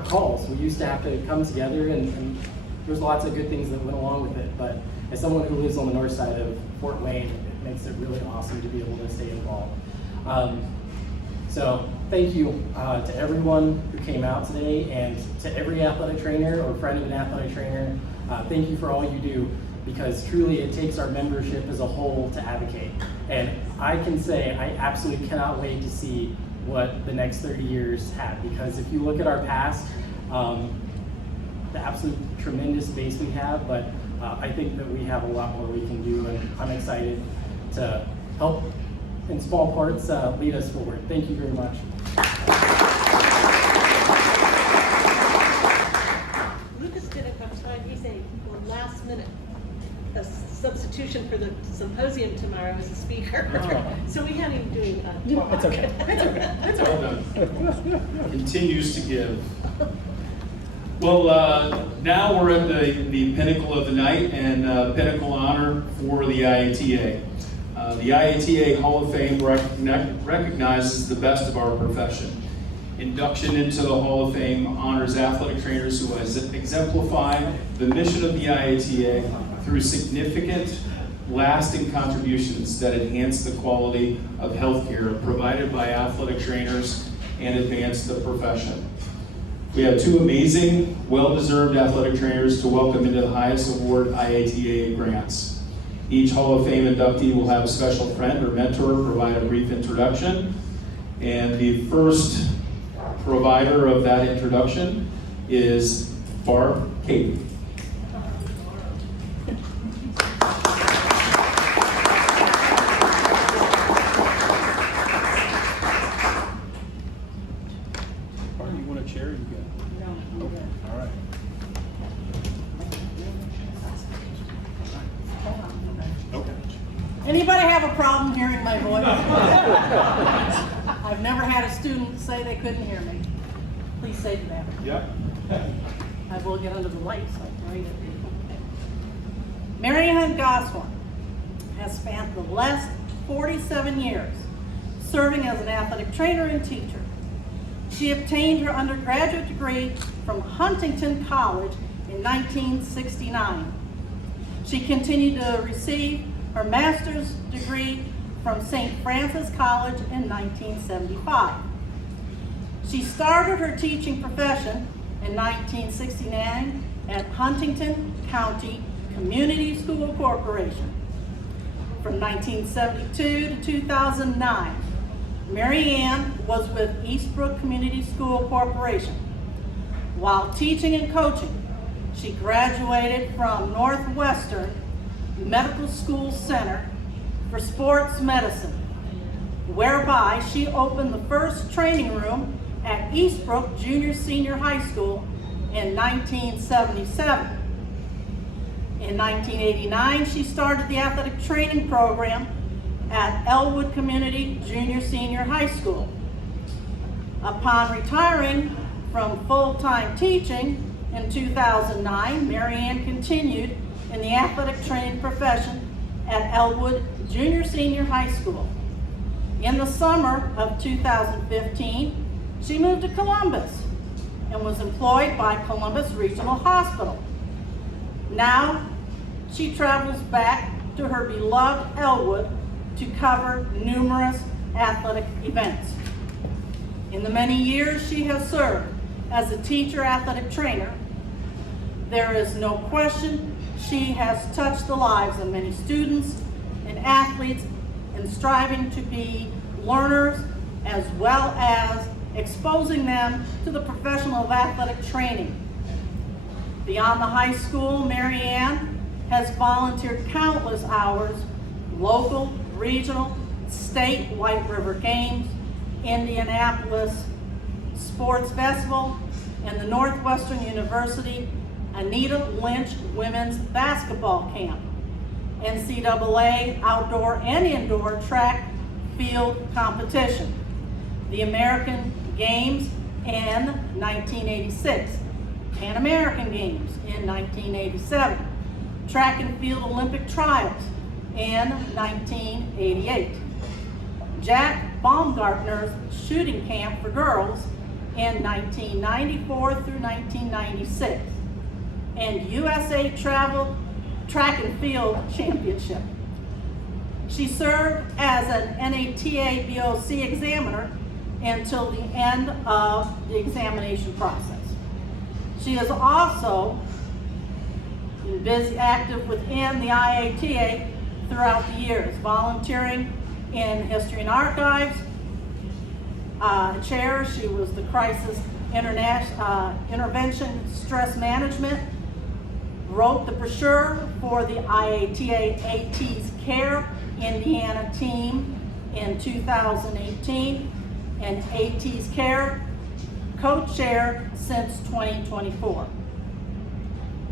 calls. We used to have to come together, and there's lots of good things that went along with it. But as someone who lives on the north side of Fort Wayne, it makes it really awesome to be able to stay involved. So thank you to everyone who came out today, and to every athletic trainer or friend of an athletic trainer. Thank you for all you do, because truly it takes our membership as a whole to advocate. And I can say I absolutely cannot wait to see what the next 30 years have, because if you look at our past, the absolute tremendous base we have, but I think that we have a lot more we can do, and I'm excited to help in small parts lead us forward. Thank you very much. Lucas did it from time. He's a last minute substitution for the symposium tomorrow as a speaker. Oh. So we had him doing talk. That's okay. That's okay. That's okay. Continues to give. Well, now we're at the pinnacle of the night, and pinnacle honor for the IATA. The IATA Hall of Fame recognizes the best of our profession. Induction into the Hall of Fame honors athletic trainers who exemplify the mission of the IATA through significant, lasting contributions that enhance the quality of healthcare provided by athletic trainers and advance the profession. We have two amazing, well-deserved athletic trainers to welcome into the highest award IATA grants. Each Hall of Fame inductee will have a special friend or mentor provide a brief introduction. And the first provider of that introduction is Barb Katie. Anybody have a problem hearing my voice? I've never had a student say they couldn't hear me. Please say to them. Yep. I will get under the light so I can read it. Marianne Goshorn has spent the last 47 years serving as an athletic trainer and teacher. She obtained her undergraduate degree from Huntington College in 1969. She continued to receive her master's degree from St. Francis College in 1975. She started her teaching profession in 1969 at Huntington County Community School Corporation. From 1972 to 2009, Marianne was with Eastbrook Community School Corporation. While teaching and coaching, she graduated from Northwestern Medical School Center for Sports Medicine, whereby she opened the first training room at Eastbrook Junior Senior High School in 1977. In 1989, she started the athletic training program at Elwood Community Junior Senior High School. Upon retiring from full-time teaching in 2009, Marianne continued in the athletic training profession at Elwood Junior Senior High School. In the summer of 2015, she moved to Columbus and was employed by Columbus Regional Hospital. Now, she travels back to her beloved Elwood to cover numerous athletic events. In the many years she has served as a teacher athletic trainer, there is no question she has touched the lives of many students and athletes in striving to be learners, as well as exposing them to the profession of athletic training. Beyond the high school, Marianne has volunteered countless hours, local, regional, state White River Games, Indianapolis Sports Festival, and the Northwestern University Anita Lynch Women's Basketball Camp, NCAA outdoor and indoor track field competition, the American Games in 1986, Pan American Games in 1987, track and field Olympic trials in 1988, Jack Baumgartner's shooting camp for girls in 1994 through 1996, and USA Travel Track and Field Championship. She served as an NATA BOC examiner until the end of the examination process. She is also active within the IATA throughout the years, volunteering in History and Archives. Chair, she was the Crisis Intervention Stress Management, wrote the brochure for the IATA AT's Care Indiana team in 2018, and AT's Care co-chair since 2024.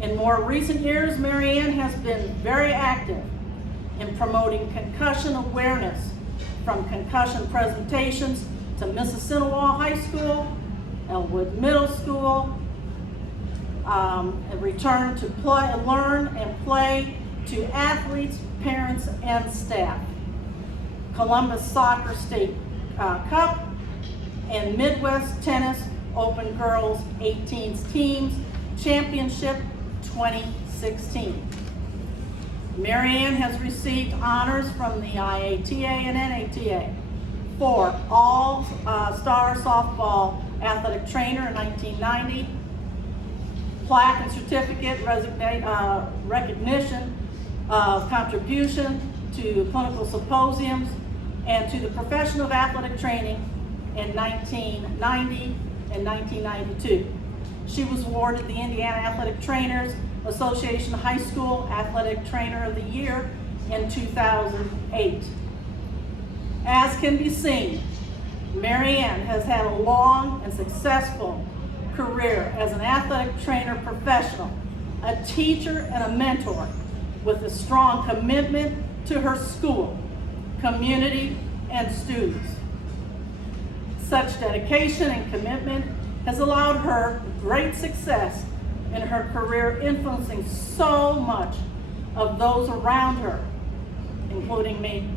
In more recent years, Marianne has been very active in promoting concussion awareness, from concussion presentations to Mississinawa High School, Elwood Middle School, a return to play, learn and play to athletes, parents, and staff, Columbus Soccer State Cup, and Midwest Tennis Open Girls 18s Teams Championship 2016. Marianne has received honors from the IATA and NATA for All-Star Softball Athletic Trainer in 1990, plaque and certificate recognition of contribution to clinical symposiums and to the profession of athletic training in 1990 and 1992. She was awarded the Indiana Athletic Trainers Association High School Athletic Trainer of the Year in 2008. As can be seen, Marianne has had a long and successful career as an athletic trainer professional, a teacher, and a mentor, with a strong commitment to her school, community, and students. Such dedication and commitment has allowed her great success in her career, influencing so much of those around her, including me.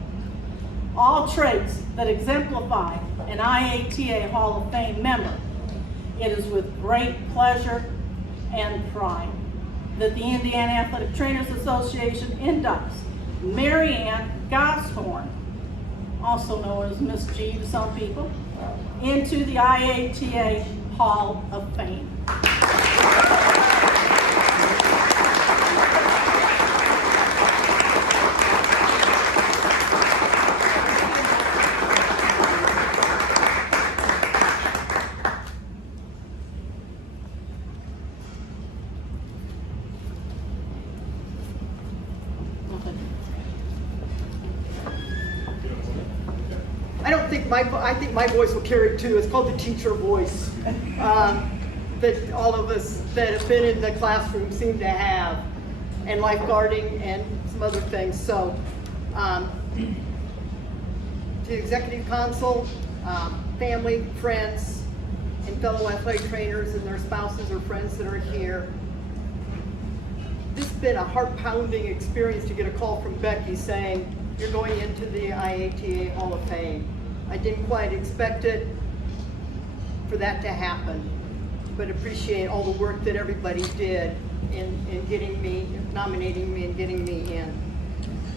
All traits that exemplify an IATA Hall of Fame member. It is with great pleasure and pride that the Indiana Athletic Trainers Association inducts Marianne Goshorn, also known as Miss G to some people, into the IATA Hall of Fame. I think my voice will carry too. It's called the teacher voice that all of us that have been in the classroom seem to have, and lifeguarding and some other things. So, to the executive council, family, friends, and fellow athletic trainers and their spouses or friends that are here, this has been a heart-pounding experience to get a call from Becky saying, you're going into the IATA Hall of Fame. I didn't quite expect it for that to happen, but appreciate all the work that everybody did in getting me, nominating me and getting me in.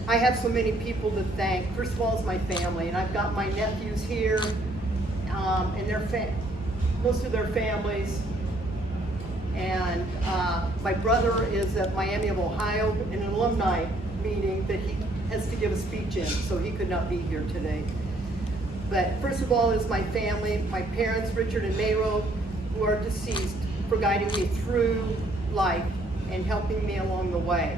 I have so many people to thank. First of all is my family, and I've got my nephews here, and their most of their families. And my brother is at Miami of Ohio in an alumni meeting that he has to give a speech in, so he could not be here today. But first of all is my family, my parents, Richard and Mayro, who are deceased, for guiding me through life and helping me along the way.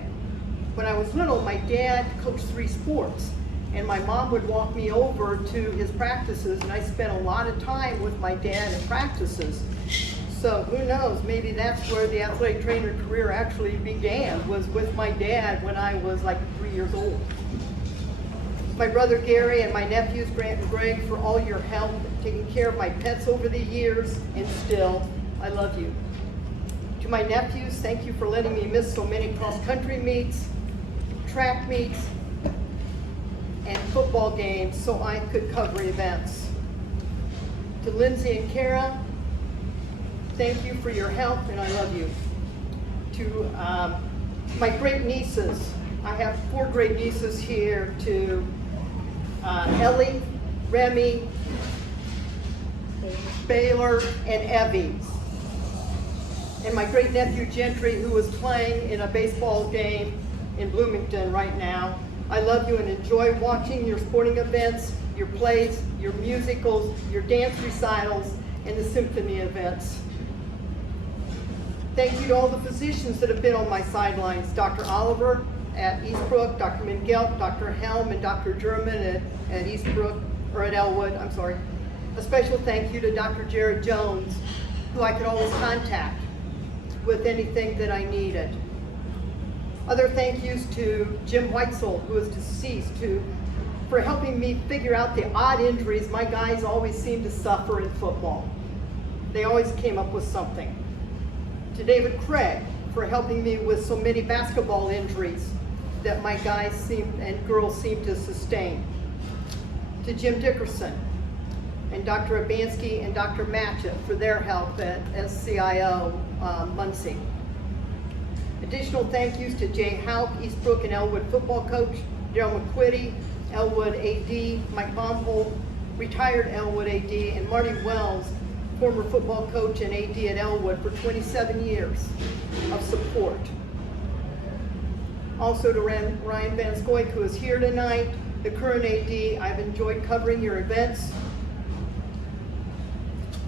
When I was little, my dad coached 3 sports, and my mom would walk me over to his practices, and I spent a lot of time with my dad at practices. So who knows, maybe that's where the athletic trainer career actually began, was with my dad when I was like 3 years old. My brother Gary and my nephews Grant and Greg for all your help taking care of my pets over the years, and still, I love you. To my nephews, thank you for letting me miss so many cross-country meets, track meets, and football games so I could cover events. To Lindsay and Kara, thank you for your help, and I love you. To my great nieces, I have 4 great nieces here, to Ellie, Remy, Baylor, and Evie. And my great nephew Gentry, who is playing in a baseball game in Bloomington right now. I love you and enjoy watching your sporting events, your plays, your musicals, your dance recitals, and the symphony events. Thank you to all the physicians that have been on my sidelines, Dr. Oliver at Eastbrook, Dr. Mingelt, Dr. Helm, and Dr. German at Eastbrook, or at Elwood, I'm sorry. A special thank you to Dr. Jared Jones, who I could always contact with anything that I needed. Other thank yous to Jim Whitesell, who is deceased, for helping me figure out the odd injuries my guys always seem to suffer in football. They always came up with something. To David Craig, for helping me with so many basketball injuries that my guys and girls seem to sustain. To Jim Dickerson and Dr. Behnke and Dr. Matchett for their help at SCIO Muncie. Additional thank yous to Jay Hauk, Eastbrook and Elwood football coach, Daryl McQuitty, Elwood AD, Mike Baumholt, retired Elwood AD, and Marty Wells, former football coach and AD at Elwood for 27 years of support. Also to Ryan Van Scoik, who is here tonight, the current AD. I've enjoyed covering your events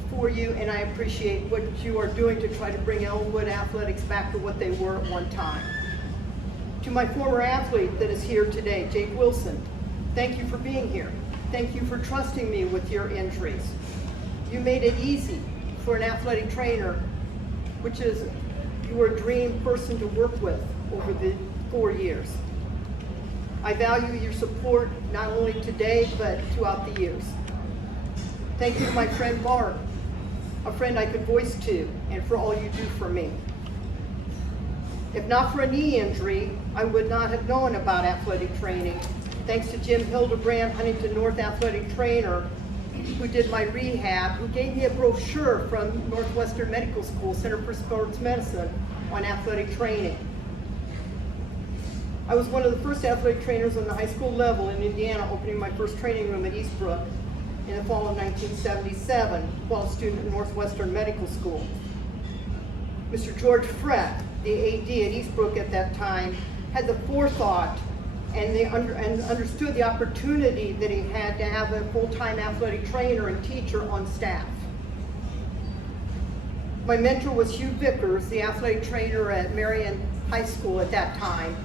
for you, and I appreciate what you are doing to try to bring Elwood athletics back to what they were at one time. To my former athlete that is here today, Jake Wilson, thank you for being here. Thank you for trusting me with your injuries. You made it easy for an athletic trainer, which is, you were a dream person to work with over the 4 years. I value your support not only today, but throughout the years. Thank you to my friend Mark, a friend I could voice to, and for all you do for me. If not for a knee injury, I would not have known about athletic training. Thanks to Jim Hildebrand, Huntington North athletic trainer, who did my rehab, who gave me a brochure from Northwestern Medical School Center for Sports Medicine on athletic training. I was one of the first athletic trainers on the high school level in Indiana, opening my first training room at Eastbrook in the fall of 1977 while a student at Northwestern Medical School. Mr. George Frett, the AD at Eastbrook at that time, had the forethought and understood the opportunity that he had to have a full-time athletic trainer and teacher on staff. My mentor was Hugh Vickers, the athletic trainer at Marianne High School at that time.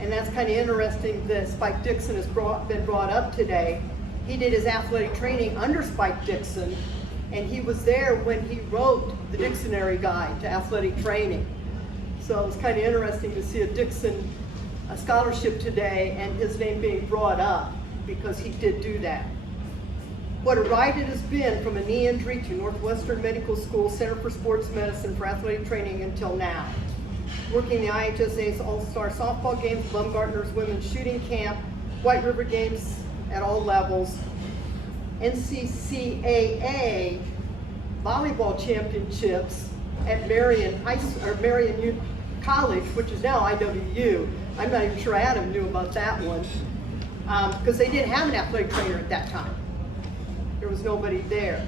And that's kind of interesting that Spike Dixon has been brought up today. He did his athletic training under Spike Dixon, and he was there when he wrote the dictionary guide to athletic training. So it's kind of interesting to see a Dixon scholarship today and his name being brought up because he did do that. What a ride it has been from a knee injury to Northwestern Medical School Center for Sports Medicine for athletic training until now. Working the IHSA's All-Star Softball Games, Baumgartner's Women's Shooting Camp, White River Games at all levels, NCCAA Volleyball Championships at Marian College, which is now IWU. I'm not even sure Adam knew about that one, because they didn't have an athletic trainer at that time. There was nobody there.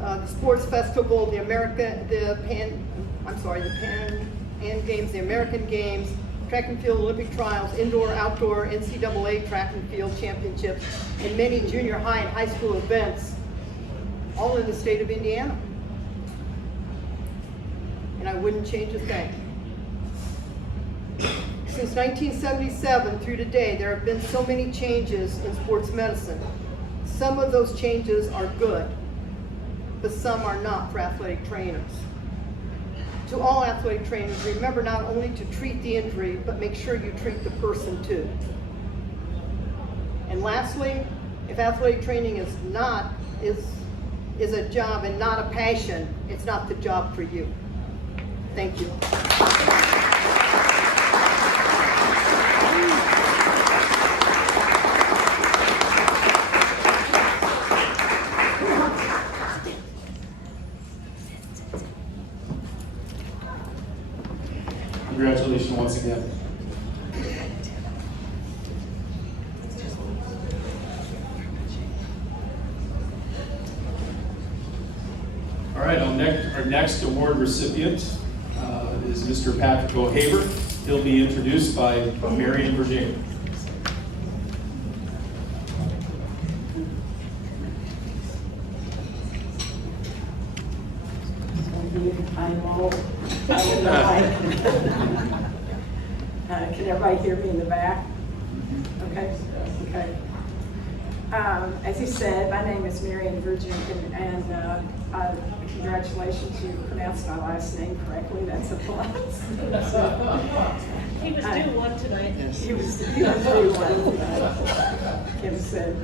The sports festival, the Pan Am Games, the American Games, track and field Olympic trials, indoor, outdoor, NCAA track and field championships, and many junior high and high school events, all in the state of Indiana. And I wouldn't change a thing. Since 1977 through today, there have been so many changes in sports medicine. Some of those changes are good, but some are not for athletic trainers. To all athletic trainers, remember not only to treat the injury, but make sure you treat the person too. And lastly, if athletic training is a job and not a passion, it's not the job for you. Thank you. Congratulations once again. All right, our next award recipient is Mr. Patrick Ohaver. He'll be introduced by Marianne Goshorn. I'm all can everybody hear me in the back? Okay. Okay. As he said, my name is Marianne Goshorn, and congratulations, you pronounced my last name correctly. That's a plus. He was due one tonight. He was due one tonight. Kim said.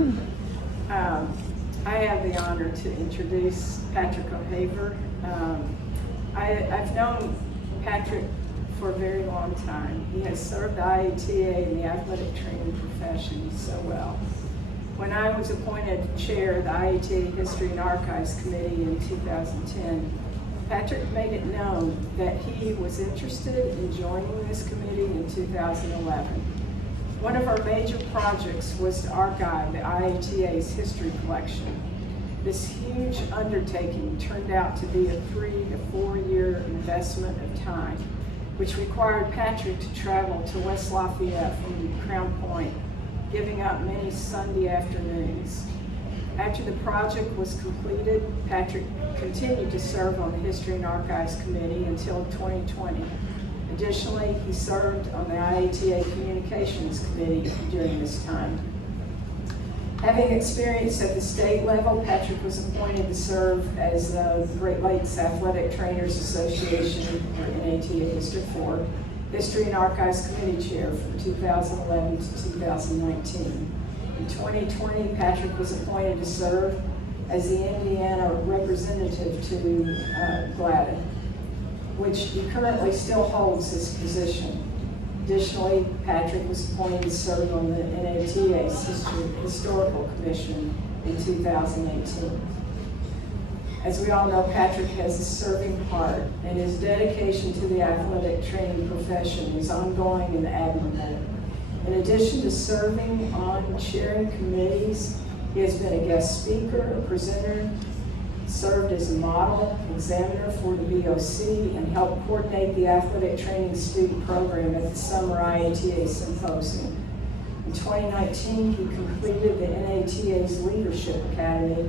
I have the honor to introduce Patrick Ohaver. I've known Patrick for a very long time. He has served the IATA and the athletic training profession so well. When I was appointed chair of the IATA History and Archives Committee in 2010, Patrick made it known that he was interested in joining this committee in 2011. One of our major projects was to archive the IATA's history collection. This huge undertaking turned out to be a 3 to 4 year investment of time, which required Patrick to travel to West Lafayette from Crown Point, giving up many Sunday afternoons. After the project was completed, Patrick continued to serve on the History and Archives Committee until 2020. Additionally, he served on the IATA Communications Committee during this time. Having experience at the state level, Patrick was appointed to serve as the Great Lakes Athletic Trainers Association, or NATA District 4, History and Archives Committee Chair from 2011 to 2019. In 2020, Patrick was appointed to serve as the Indiana representative to GLADA, which he currently still holds his position. Additionally, Patrick was appointed to serve on the NATA's Historical Commission in 2018. As we all know, Patrick has a serving heart, and his dedication to the athletic training profession is ongoing and admirable. In addition to serving on chairing committees, he has been a guest speaker, a presenter, served as a model examiner for the BOC, and helped coordinate the athletic training student program at the summer IATA symposium. In 2019, he completed the NATA's Leadership Academy,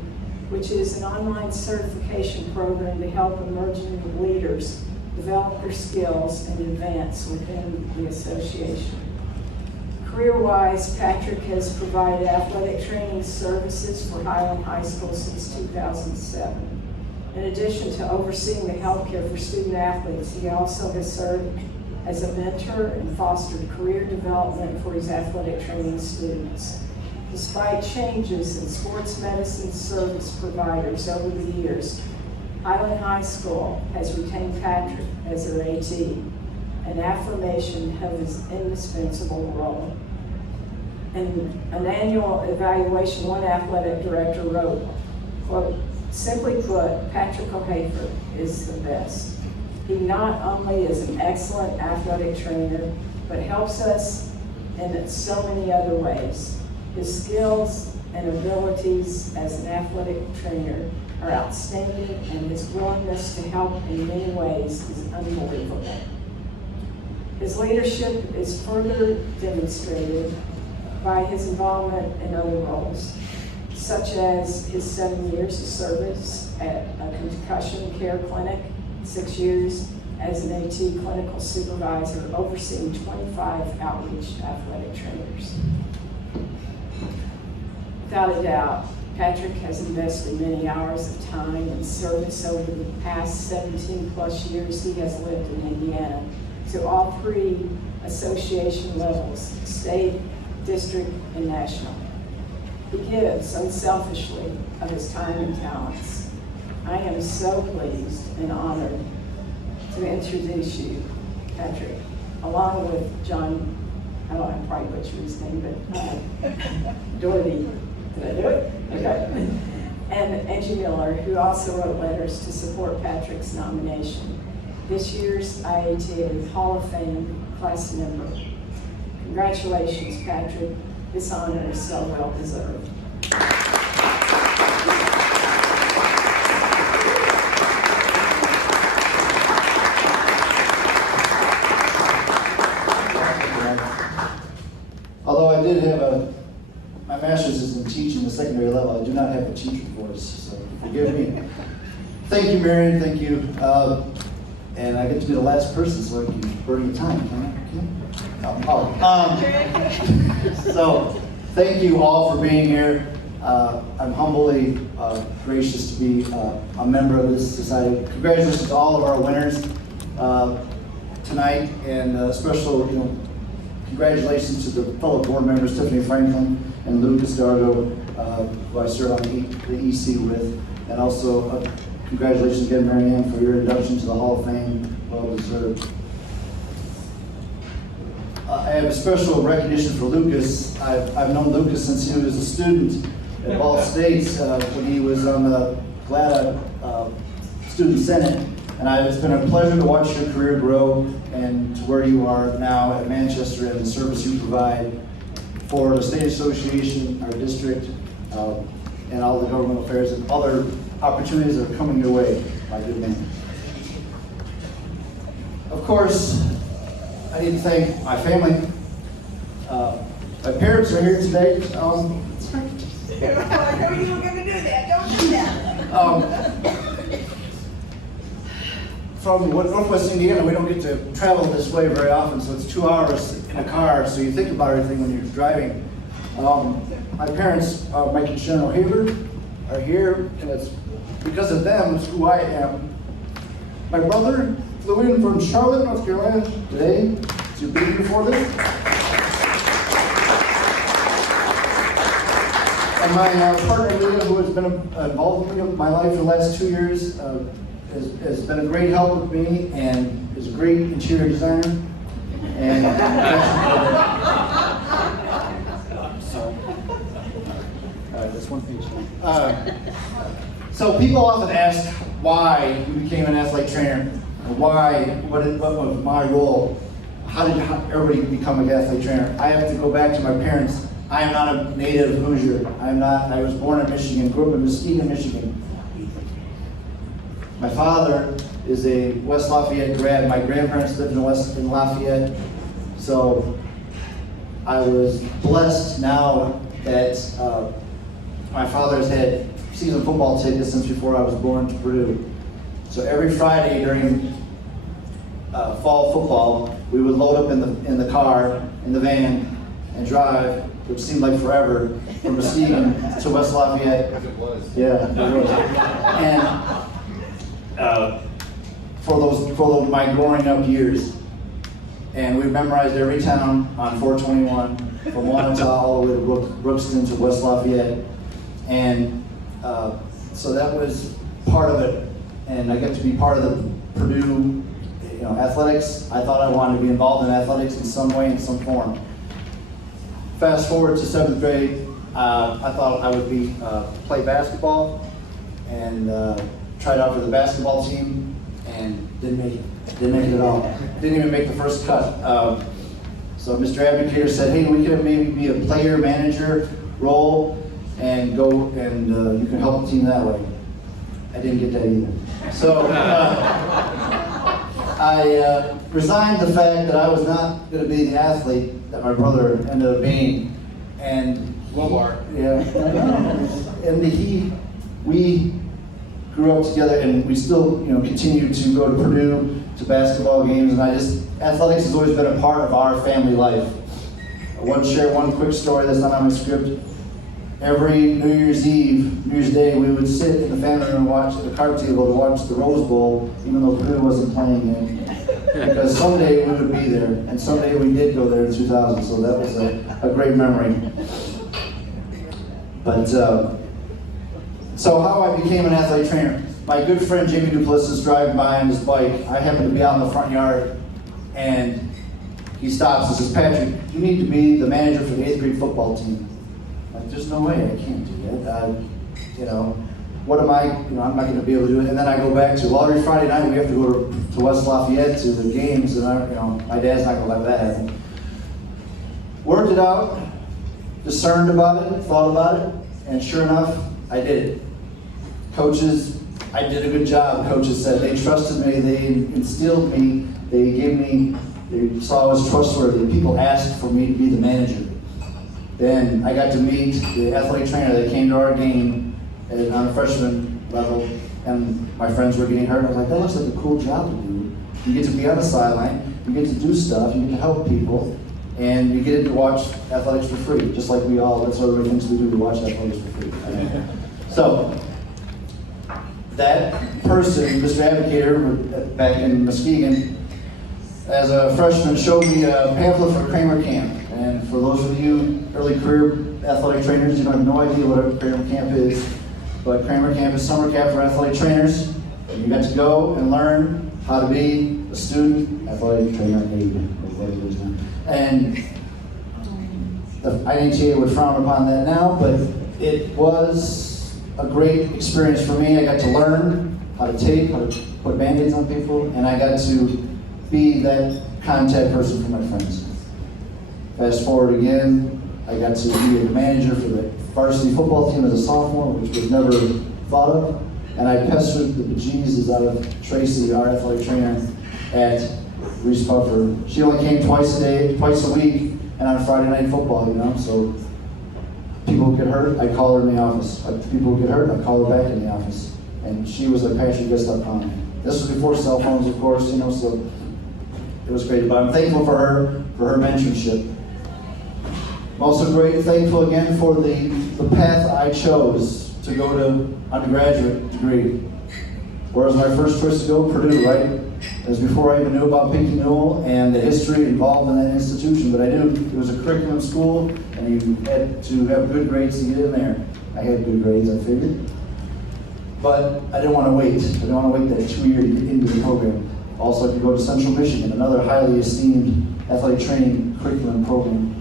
which is an online certification program to help emerging leaders develop their skills and advance within the association. Career-wise, Patrick has provided athletic training services for Highland High School since 2007. In addition to overseeing the healthcare for student athletes, he also has served as a mentor and fostered career development for his athletic training students. Despite changes in sports medicine service providers over the years, Highland High School has retained Patrick as their AT, an affirmation of his indispensable role. In an annual evaluation, one athletic director wrote, quote, "Simply put, Patrick Ohaver is the best. He not only is an excellent athletic trainer, but helps us in so many other ways. His skills and abilities as an athletic trainer are outstanding, and his willingness to help in many ways is unbelievable. His leadership is further demonstrated by his involvement in other roles, such as his 7 years of service at a concussion care clinic, 6 years as an AT clinical supervisor, overseeing 25 outreach athletic trainers. Without a doubt, Patrick has invested many hours of time and service over the past 17 plus years he has lived in Indiana to all 3 association levels, state, district, and national. He gives unselfishly of his time and talents. I am so pleased and honored to introduce you, Patrick, along with John, I probably butchered his name, but Doherty. Did I do it? Okay. And Angie Miller, who also wrote letters to support Patrick's nomination. This year's IATA Hall of Fame class member. Congratulations, Patrick. This honor is so well deserved. Although I did have my master's is in teaching the secondary level, I do not have a teacher voice, so forgive me. Thank you, Marianne, thank you. And I get to be the last person, so I can burn the time, can I? So, thank you all for being here. I'm humbly gracious to be a member of this society. Congratulations to all of our winners tonight, and special, congratulations to the fellow board members, Tiffany Franklin and Lucas Dargo, who I serve on the EC with, and also congratulations again, Marianne, for your induction to the Hall of Fame, well deserved. I have a special recognition for Lucas. I've known Lucas since he was a student at Ball States when he was on the GLADA Student Senate, and it's been a pleasure to watch your career grow and to where you are now at Manchester and the service you provide for the State Association, our district, and all the government affairs and other opportunities that are coming your way, my good man. Of course, I need to thank my family. My parents are here today. I know you were going to do that. Don't do that. From Northwest Indiana, we don't get to travel this way very often, so it's 2 hours in a car, so you think about everything when you're driving. My parents, Mike and Sharon Ohaver, are here, and it's because of them, it's who I am. My brother flew in from Charlotte, North Carolina today to be here for this. And my partner Leah, who has been involved with my life for the last 2 years, has been a great help with me and is a great interior designer. And that's one page. So people often ask why you became an athletic trainer, why, what was my role, how did everybody become an athletic trainer? I have to go back to my parents. I am not a native Hoosier. I was born in Michigan, grew up in Muskegon, Michigan. My father is a West Lafayette grad. My grandparents lived in Lafayette. So I was blessed now that my father's had season football tickets since before I was born to Purdue. So every Friday during fall football, we would load up in the car, in the van, and drive, which seemed like forever, from Muskegon to West Lafayette. It was. Yeah, it was. And for my growing up years. And we memorized every town on 421, from Wanata all the way to Brookston to West Lafayette. And so that was part of it. And I got to be part of the Purdue, athletics. I thought I wanted to be involved in athletics in some way, in some form. Fast forward to 7th grade, I thought I would play basketball and tried out for the basketball team and didn't make it. Didn't make it at all. Didn't even make the first cut. So Mr. Advocator said, hey, we could maybe be a player manager role and go and you can help the team that way. I didn't get that either. So I resigned the fact that I was not going to be the athlete that my brother ended up being. And we grew up together, and we still, continue to go to Purdue to basketball games, and athletics has always been a part of our family life. I want to share one quick story that's not on my script. Every New Year's Day, we would sit in the family room and watch at the card table to watch the Rose Bowl, even though Purdue wasn't playing it. Because someday we would be there, and someday we did go there in 2000, so that was a great memory. But, so how I became an athletic trainer. My good friend Jimmy Duplessis driving by on his bike. I happened to be out in the front yard, and he stops and says, Patrick, you need to be the manager for the 8th grade football team. I'm like, there's no way, I can't do that. What am I, I'm not going to be able to do it. And then I go back to, every Friday night we have to go to West Lafayette to the games, and my dad's not going to let that happen. Worked it out, discerned about it, thought about it, and sure enough, I did it. Coaches, I did a good job. Coaches said they trusted me, they instilled me, they saw I was trustworthy. People asked for me to be the manager. Then I got to meet the athletic trainer that came to our game on a freshman level, and my friends were getting hurt. I was like, that looks like a cool job to do. You get to be on the sideline, you get to do stuff, you get to help people, and you get to watch athletics for free, just like that's what everybody thinks we do, we watch athletics for free. So, that person, Mr. Advocator, back in Muskegon, as a freshman, showed me a pamphlet for Kramer Camp. And for those of you early career athletic trainers, you have no idea what a Kramer Camp is. But Kramer Camp is summer camp for athletic trainers. You got to go and learn how to be a student athletic trainer aide. And the IATA would frown upon that now, but it was a great experience for me. I got to learn how to tape, how to put Band-Aids on people, and I got to be that contact person for my friends. Fast forward again, I got to be a manager for the varsity football team as a sophomore, which was never thought of. And I pestered the bejesus out of Tracy, our athletic trainer at Reese Puffer. She only came twice a week, and on Friday night football, so people would get hurt, I'd call her in the office. People would get hurt, I'd call her back in the office. And she was like Patrick Gusta M. This was before cell phones, of course, so it was great. But I'm thankful for her mentorship. I'm also thankful again for the path I chose to go to undergraduate degree. Whereas my first choice to go, Purdue, right? It was before I even knew about Behnke Newell and the history involved in that institution, but I knew it was a curriculum school and you had to have good grades to get in there. I had good grades, I figured. But I didn't want to wait. I didn't want to wait that 2 year to get into the program. Also, I could go to Central Michigan, another highly esteemed athletic training curriculum program.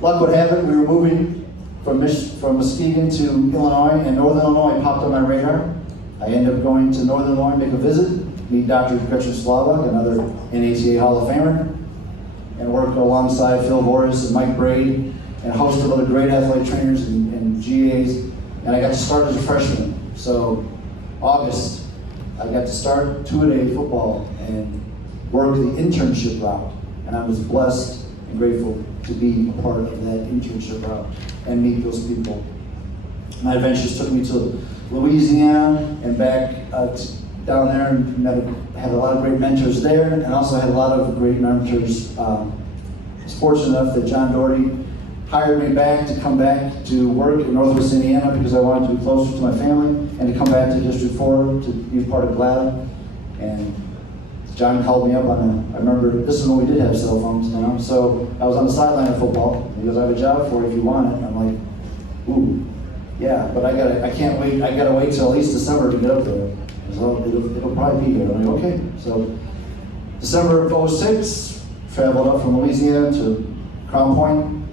Luck would have it, we were moving from Muskegon to Illinois, and Northern Illinois popped on my radar. I ended up going to Northern Illinois, make a visit, meet Dr. Gretchen Slavak, another NATA Hall of Famer, and work alongside Phil Boris and Mike Braid, and a host of other great athletic trainers and GAs, and I got to start as a freshman. So, August, I got to start 2-a-day football and work the internship route, and I was blessed and grateful to be a part of that internship route and meet those people. My adventures took me to Louisiana and back down there, and had a lot of great mentors there, and also had a lot of great mentors. I was fortunate enough that John Doherty hired me back to come back to work in Northwest Indiana because I wanted to be closer to my family, and to come back to District 4 to be part of GLADA. And John called me up on I remember this is when we did have cell phones, you know, so I was on the sideline of football. He goes, I have a job for you if you want it. And I'm like, ooh, yeah, but I can't wait, I gotta wait till at least December to get up there. So it'll probably be here. I'm like, okay. So December of 06, traveled up from Louisiana to Crown Point,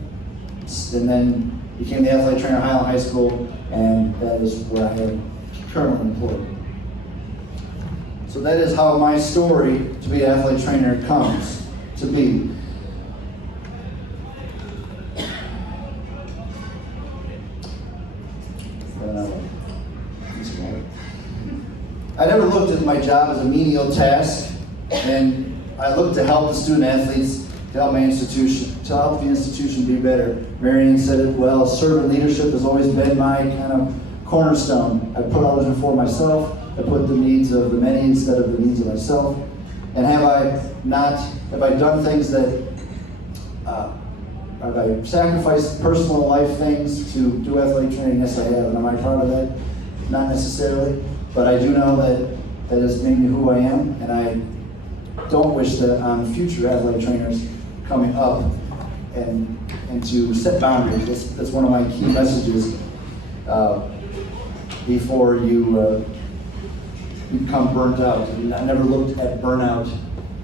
and then became the athletic trainer at Highland High School, and that is where I am currently employed. So that is how my story to be an athletic trainer comes to be. I never looked at my job as a menial task, and I looked to help the student athletes, to help my institution, to help the institution be better. Marianne said it well, servant leadership has always been my kind of cornerstone. I put others before myself. I put the needs of the many instead of the needs of myself. And have I done things that, have I sacrificed personal life things to do athletic training? Yes, I have. And am I proud of that? Not necessarily. But I do know that that has made me who I am, and I don't wish that on future athletic trainers coming up and to set boundaries. That's one of my key messages before you become burnt out. I never looked at burnout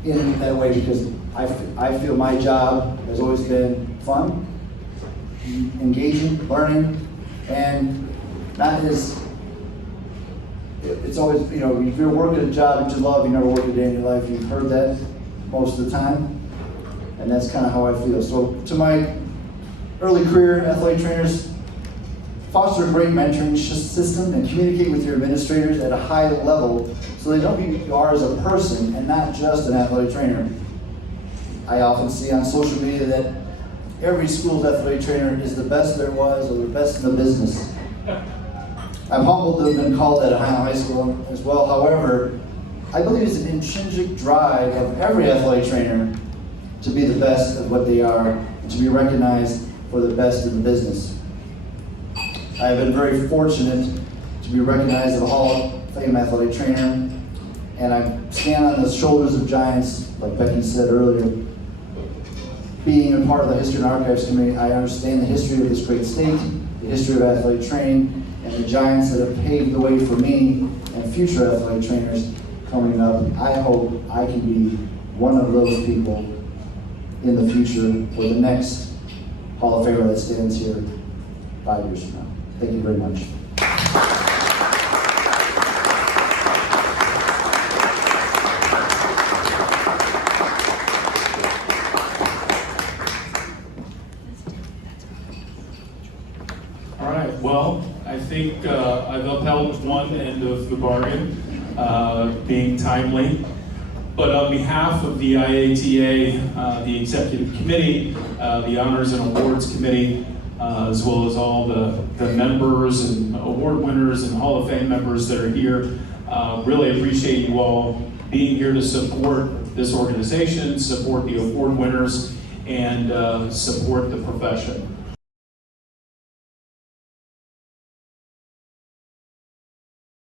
in that way because I feel my job has always been fun, engaging, learning, and not as, it's always, you know, if you're working a job that you love, you never work a day in your life. You've heard that most of the time, and that's kind of how I feel. So to my early career athletic trainers, foster a great mentoring system and communicate with your administrators at a high level so they know who you are as a person and not just an athletic trainer. I often see on social media that every school's athletic trainer is the best there was or the best in the business. I'm humbled to have been called that at High School as well. However, I believe it's an intrinsic drive of every athletic trainer to be the best at what they are and to be recognized for the best in the business. I have been very fortunate to be recognized as a Hall of Fame athletic trainer, and I stand on the shoulders of giants, like Becky said earlier. Being a part of the History and Archives Committee, I understand the history of this great state, the history of athletic training, and the giants that have paved the way for me and future athletic trainers coming up. I hope I can be one of those people in the future for the next Hall of Famer that stands here 5 years from now. Thank you very much. All right, well, I think I've upheld one end of the bargain, being timely. But on behalf of the IATA, the Executive Committee, the Honors and Awards Committee, as well as all the members and award winners and Hall of Fame members that are here, really appreciate you all being here to support this organization, support the award winners, and support the profession.